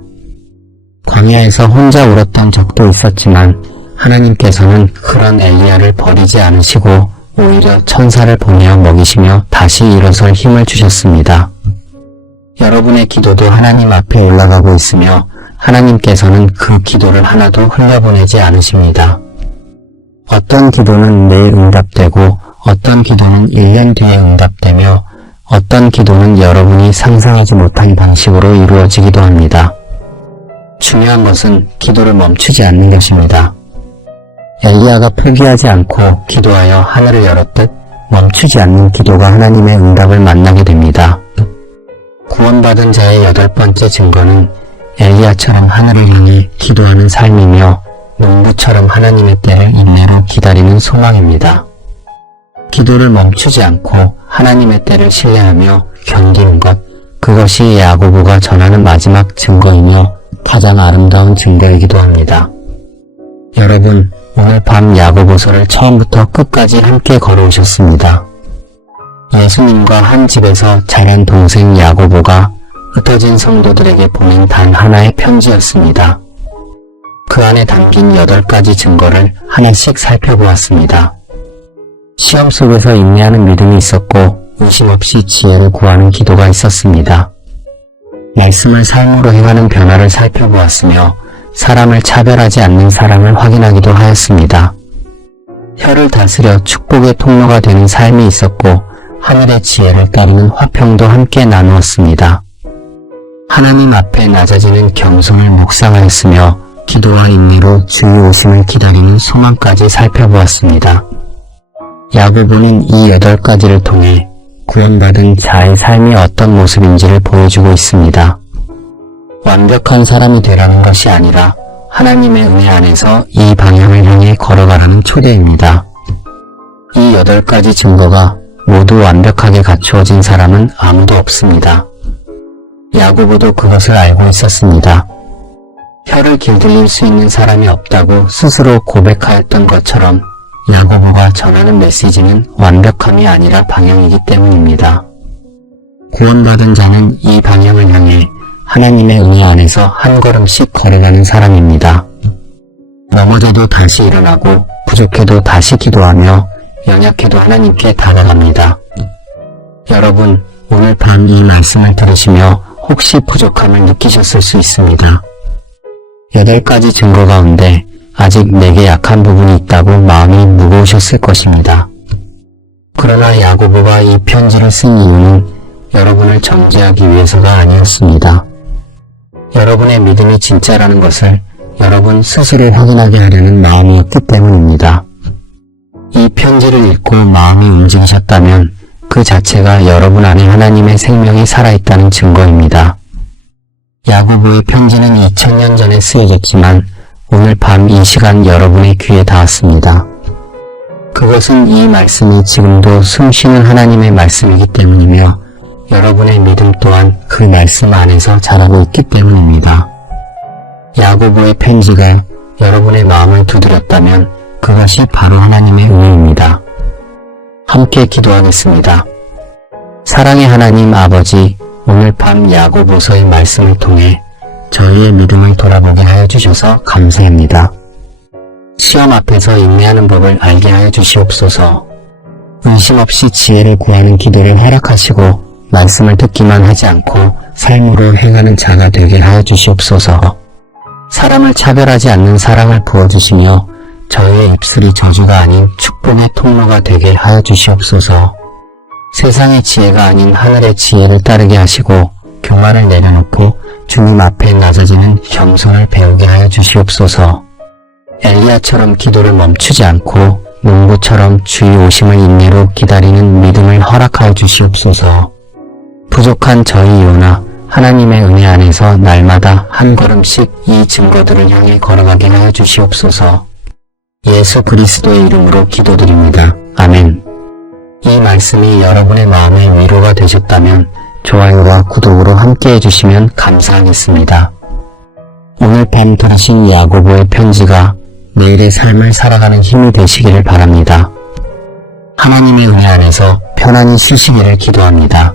광야에서 혼자 울었던 적도 있었지만 하나님께서는 그런 엘리야를 버리지 않으시고 오히려 천사를 보내어 먹이시며 다시 일어설 힘을 주셨습니다. 여러분의 기도도 하나님 앞에 올라가고 있으며 하나님께서는 그 기도를 하나도 흘려보내지 않으십니다. 어떤 기도는 내일 응답되고 어떤 기도는 1년 뒤에 응답되며 어떤 기도는 여러분이 상상하지 못한 방식으로 이루어지기도 합니다. 중요한 것은 기도를 멈추지 않는 것입니다. 엘리야가 포기하지 않고 기도하여 하늘을 열었듯 멈추지 않는 기도가 하나님의 응답을 만나게 됩니다. 구원받은 자의 8번째 증거는 엘리야처럼 하늘을 향해 기도하는 삶이며 농부처럼 하나님의 때를 인내로 기다리는 소망입니다. 기도를 멈추지 않고 하나님의 때를 신뢰하며 견디는 것, 그것이 야고보가 전하는 마지막 증거이며 가장 아름다운 증거이기도 합니다. 여러분, 오늘 밤 야고보서를 처음부터 끝까지 함께 걸어오셨습니다. 예수님과 한 집에서 자란 동생 야고보가 흩어진 성도들에게 보낸 단 하나의 편지였습니다. 그 안에 담긴 8가지 증거를 하나씩 살펴보았습니다. 시험 속에서 인내하는 믿음이 있었고 의심 없이 지혜를 구하는 기도가 있었습니다. 말씀을 삶으로 행하는 변화를 살펴보았으며 사람을 차별하지 않는 사랑을 확인하기도 하였습니다. 혀를 다스려 축복의 통로가 되는 삶이 있었고 하늘의 지혜를 따르는 화평도 함께 나누었습니다. 하나님 앞에 낮아지는 겸손을 묵상하였으며 기도와 인내로 주의 오심을 기다리는 소망까지 살펴보았습니다. 야고보는 이 8가지를 통해 구원받은 자의 삶이 어떤 모습인지를 보여주고 있습니다. 완벽한 사람이 되라는 것이 아니라 하나님의 은혜 안에서 이 방향을 향해 걸어가라는 초대입니다. 이 8가지 증거가 모두 완벽하게 갖추어진 사람은 아무도 없습니다. 야고보도 그것을 알고 있었습니다. 혀를 길들일 수 있는 사람이 없다고 스스로 고백하였던 것처럼 야고보가 전하는 메시지는 완벽함이 아니라 방향이기 때문입니다. 구원받은 자는 이 방향을 향해 하나님의 은혜 안에서 한 걸음씩 걸어가는 사람입니다. 넘어져도 다시 일어나고 부족해도 다시 기도하며 연약해도 하나님께 다가갑니다. 여러분, 오늘 밤 이 말씀을 들으시며 혹시 부족함을 느끼셨을 수 있습니다. 8가지 증거 가운데 아직 내게 약한 부분이 있다고 마음이 무거우셨을 것입니다. 그러나 야고보가 이 편지를 쓴 이유는 여러분을 정죄하기 위해서가 아니었습니다. 여러분의 믿음이 진짜라는 것을 여러분 스스로 확인하게 하려는 마음이었기 때문입니다. 이 편지를 읽고 마음이 움직이셨다면 그 자체가 여러분 안에 하나님의 생명이 살아있다는 증거입니다. 야고보의 편지는 2000년 전에 쓰여졌지만 오늘 밤 이 시간 여러분의 귀에 닿았습니다. 그것은 이 말씀이 지금도 숨쉬는 하나님의 말씀이기 때문이며 여러분의 믿음 또한 그 말씀 안에서 자라고 있기 때문입니다. 야고보의 편지가 여러분의 마음을 두드렸다면 그것이 바로 하나님의 은혜입니다. 함께 기도하겠습니다. 사랑의 하나님 아버지, 오늘 밤 야고보서의 말씀을 통해 저희의 믿음을 돌아보게 하여 주셔서 감사합니다. 시험 앞에서 인내하는 법을 알게 하여 주시옵소서. 의심 없이 지혜를 구하는 기도를 허락하시고 말씀을 듣기만 하지 않고 삶으로 행하는 자가 되게 하여 주시옵소서. 사람을 차별하지 않는 사랑을 부어주시며 저희의 입술이 저주가 아닌 축복의 통로가 되게 하여 주시옵소서. 세상의 지혜가 아닌 하늘의 지혜를 따르게 하시고 교만을 내려놓고 주님 앞에 낮아지는 겸손을 배우게 하여 주시옵소서. 엘리야처럼 기도를 멈추지 않고 농부처럼 주의 오심을 인내로 기다리는 믿음을 허락하여 주시옵소서. 부족한 저희 요나 하나님의 은혜 안에서 날마다 한 걸음씩 이 증거들을 향해 걸어가게 하여 주시옵소서. 예수 그리스도의 이름으로 기도드립니다. 아멘. 이 말씀이 여러분의 마음의 위로가 되셨다면 좋아요와 구독으로 함께 해주시면 감사하겠습니다. 오늘 밤 들으신 야고보의 편지가 내일의 삶을 살아가는 힘이 되시기를 바랍니다. 하나님의 은혜 안에서 편안히 쉬시기를 기도합니다.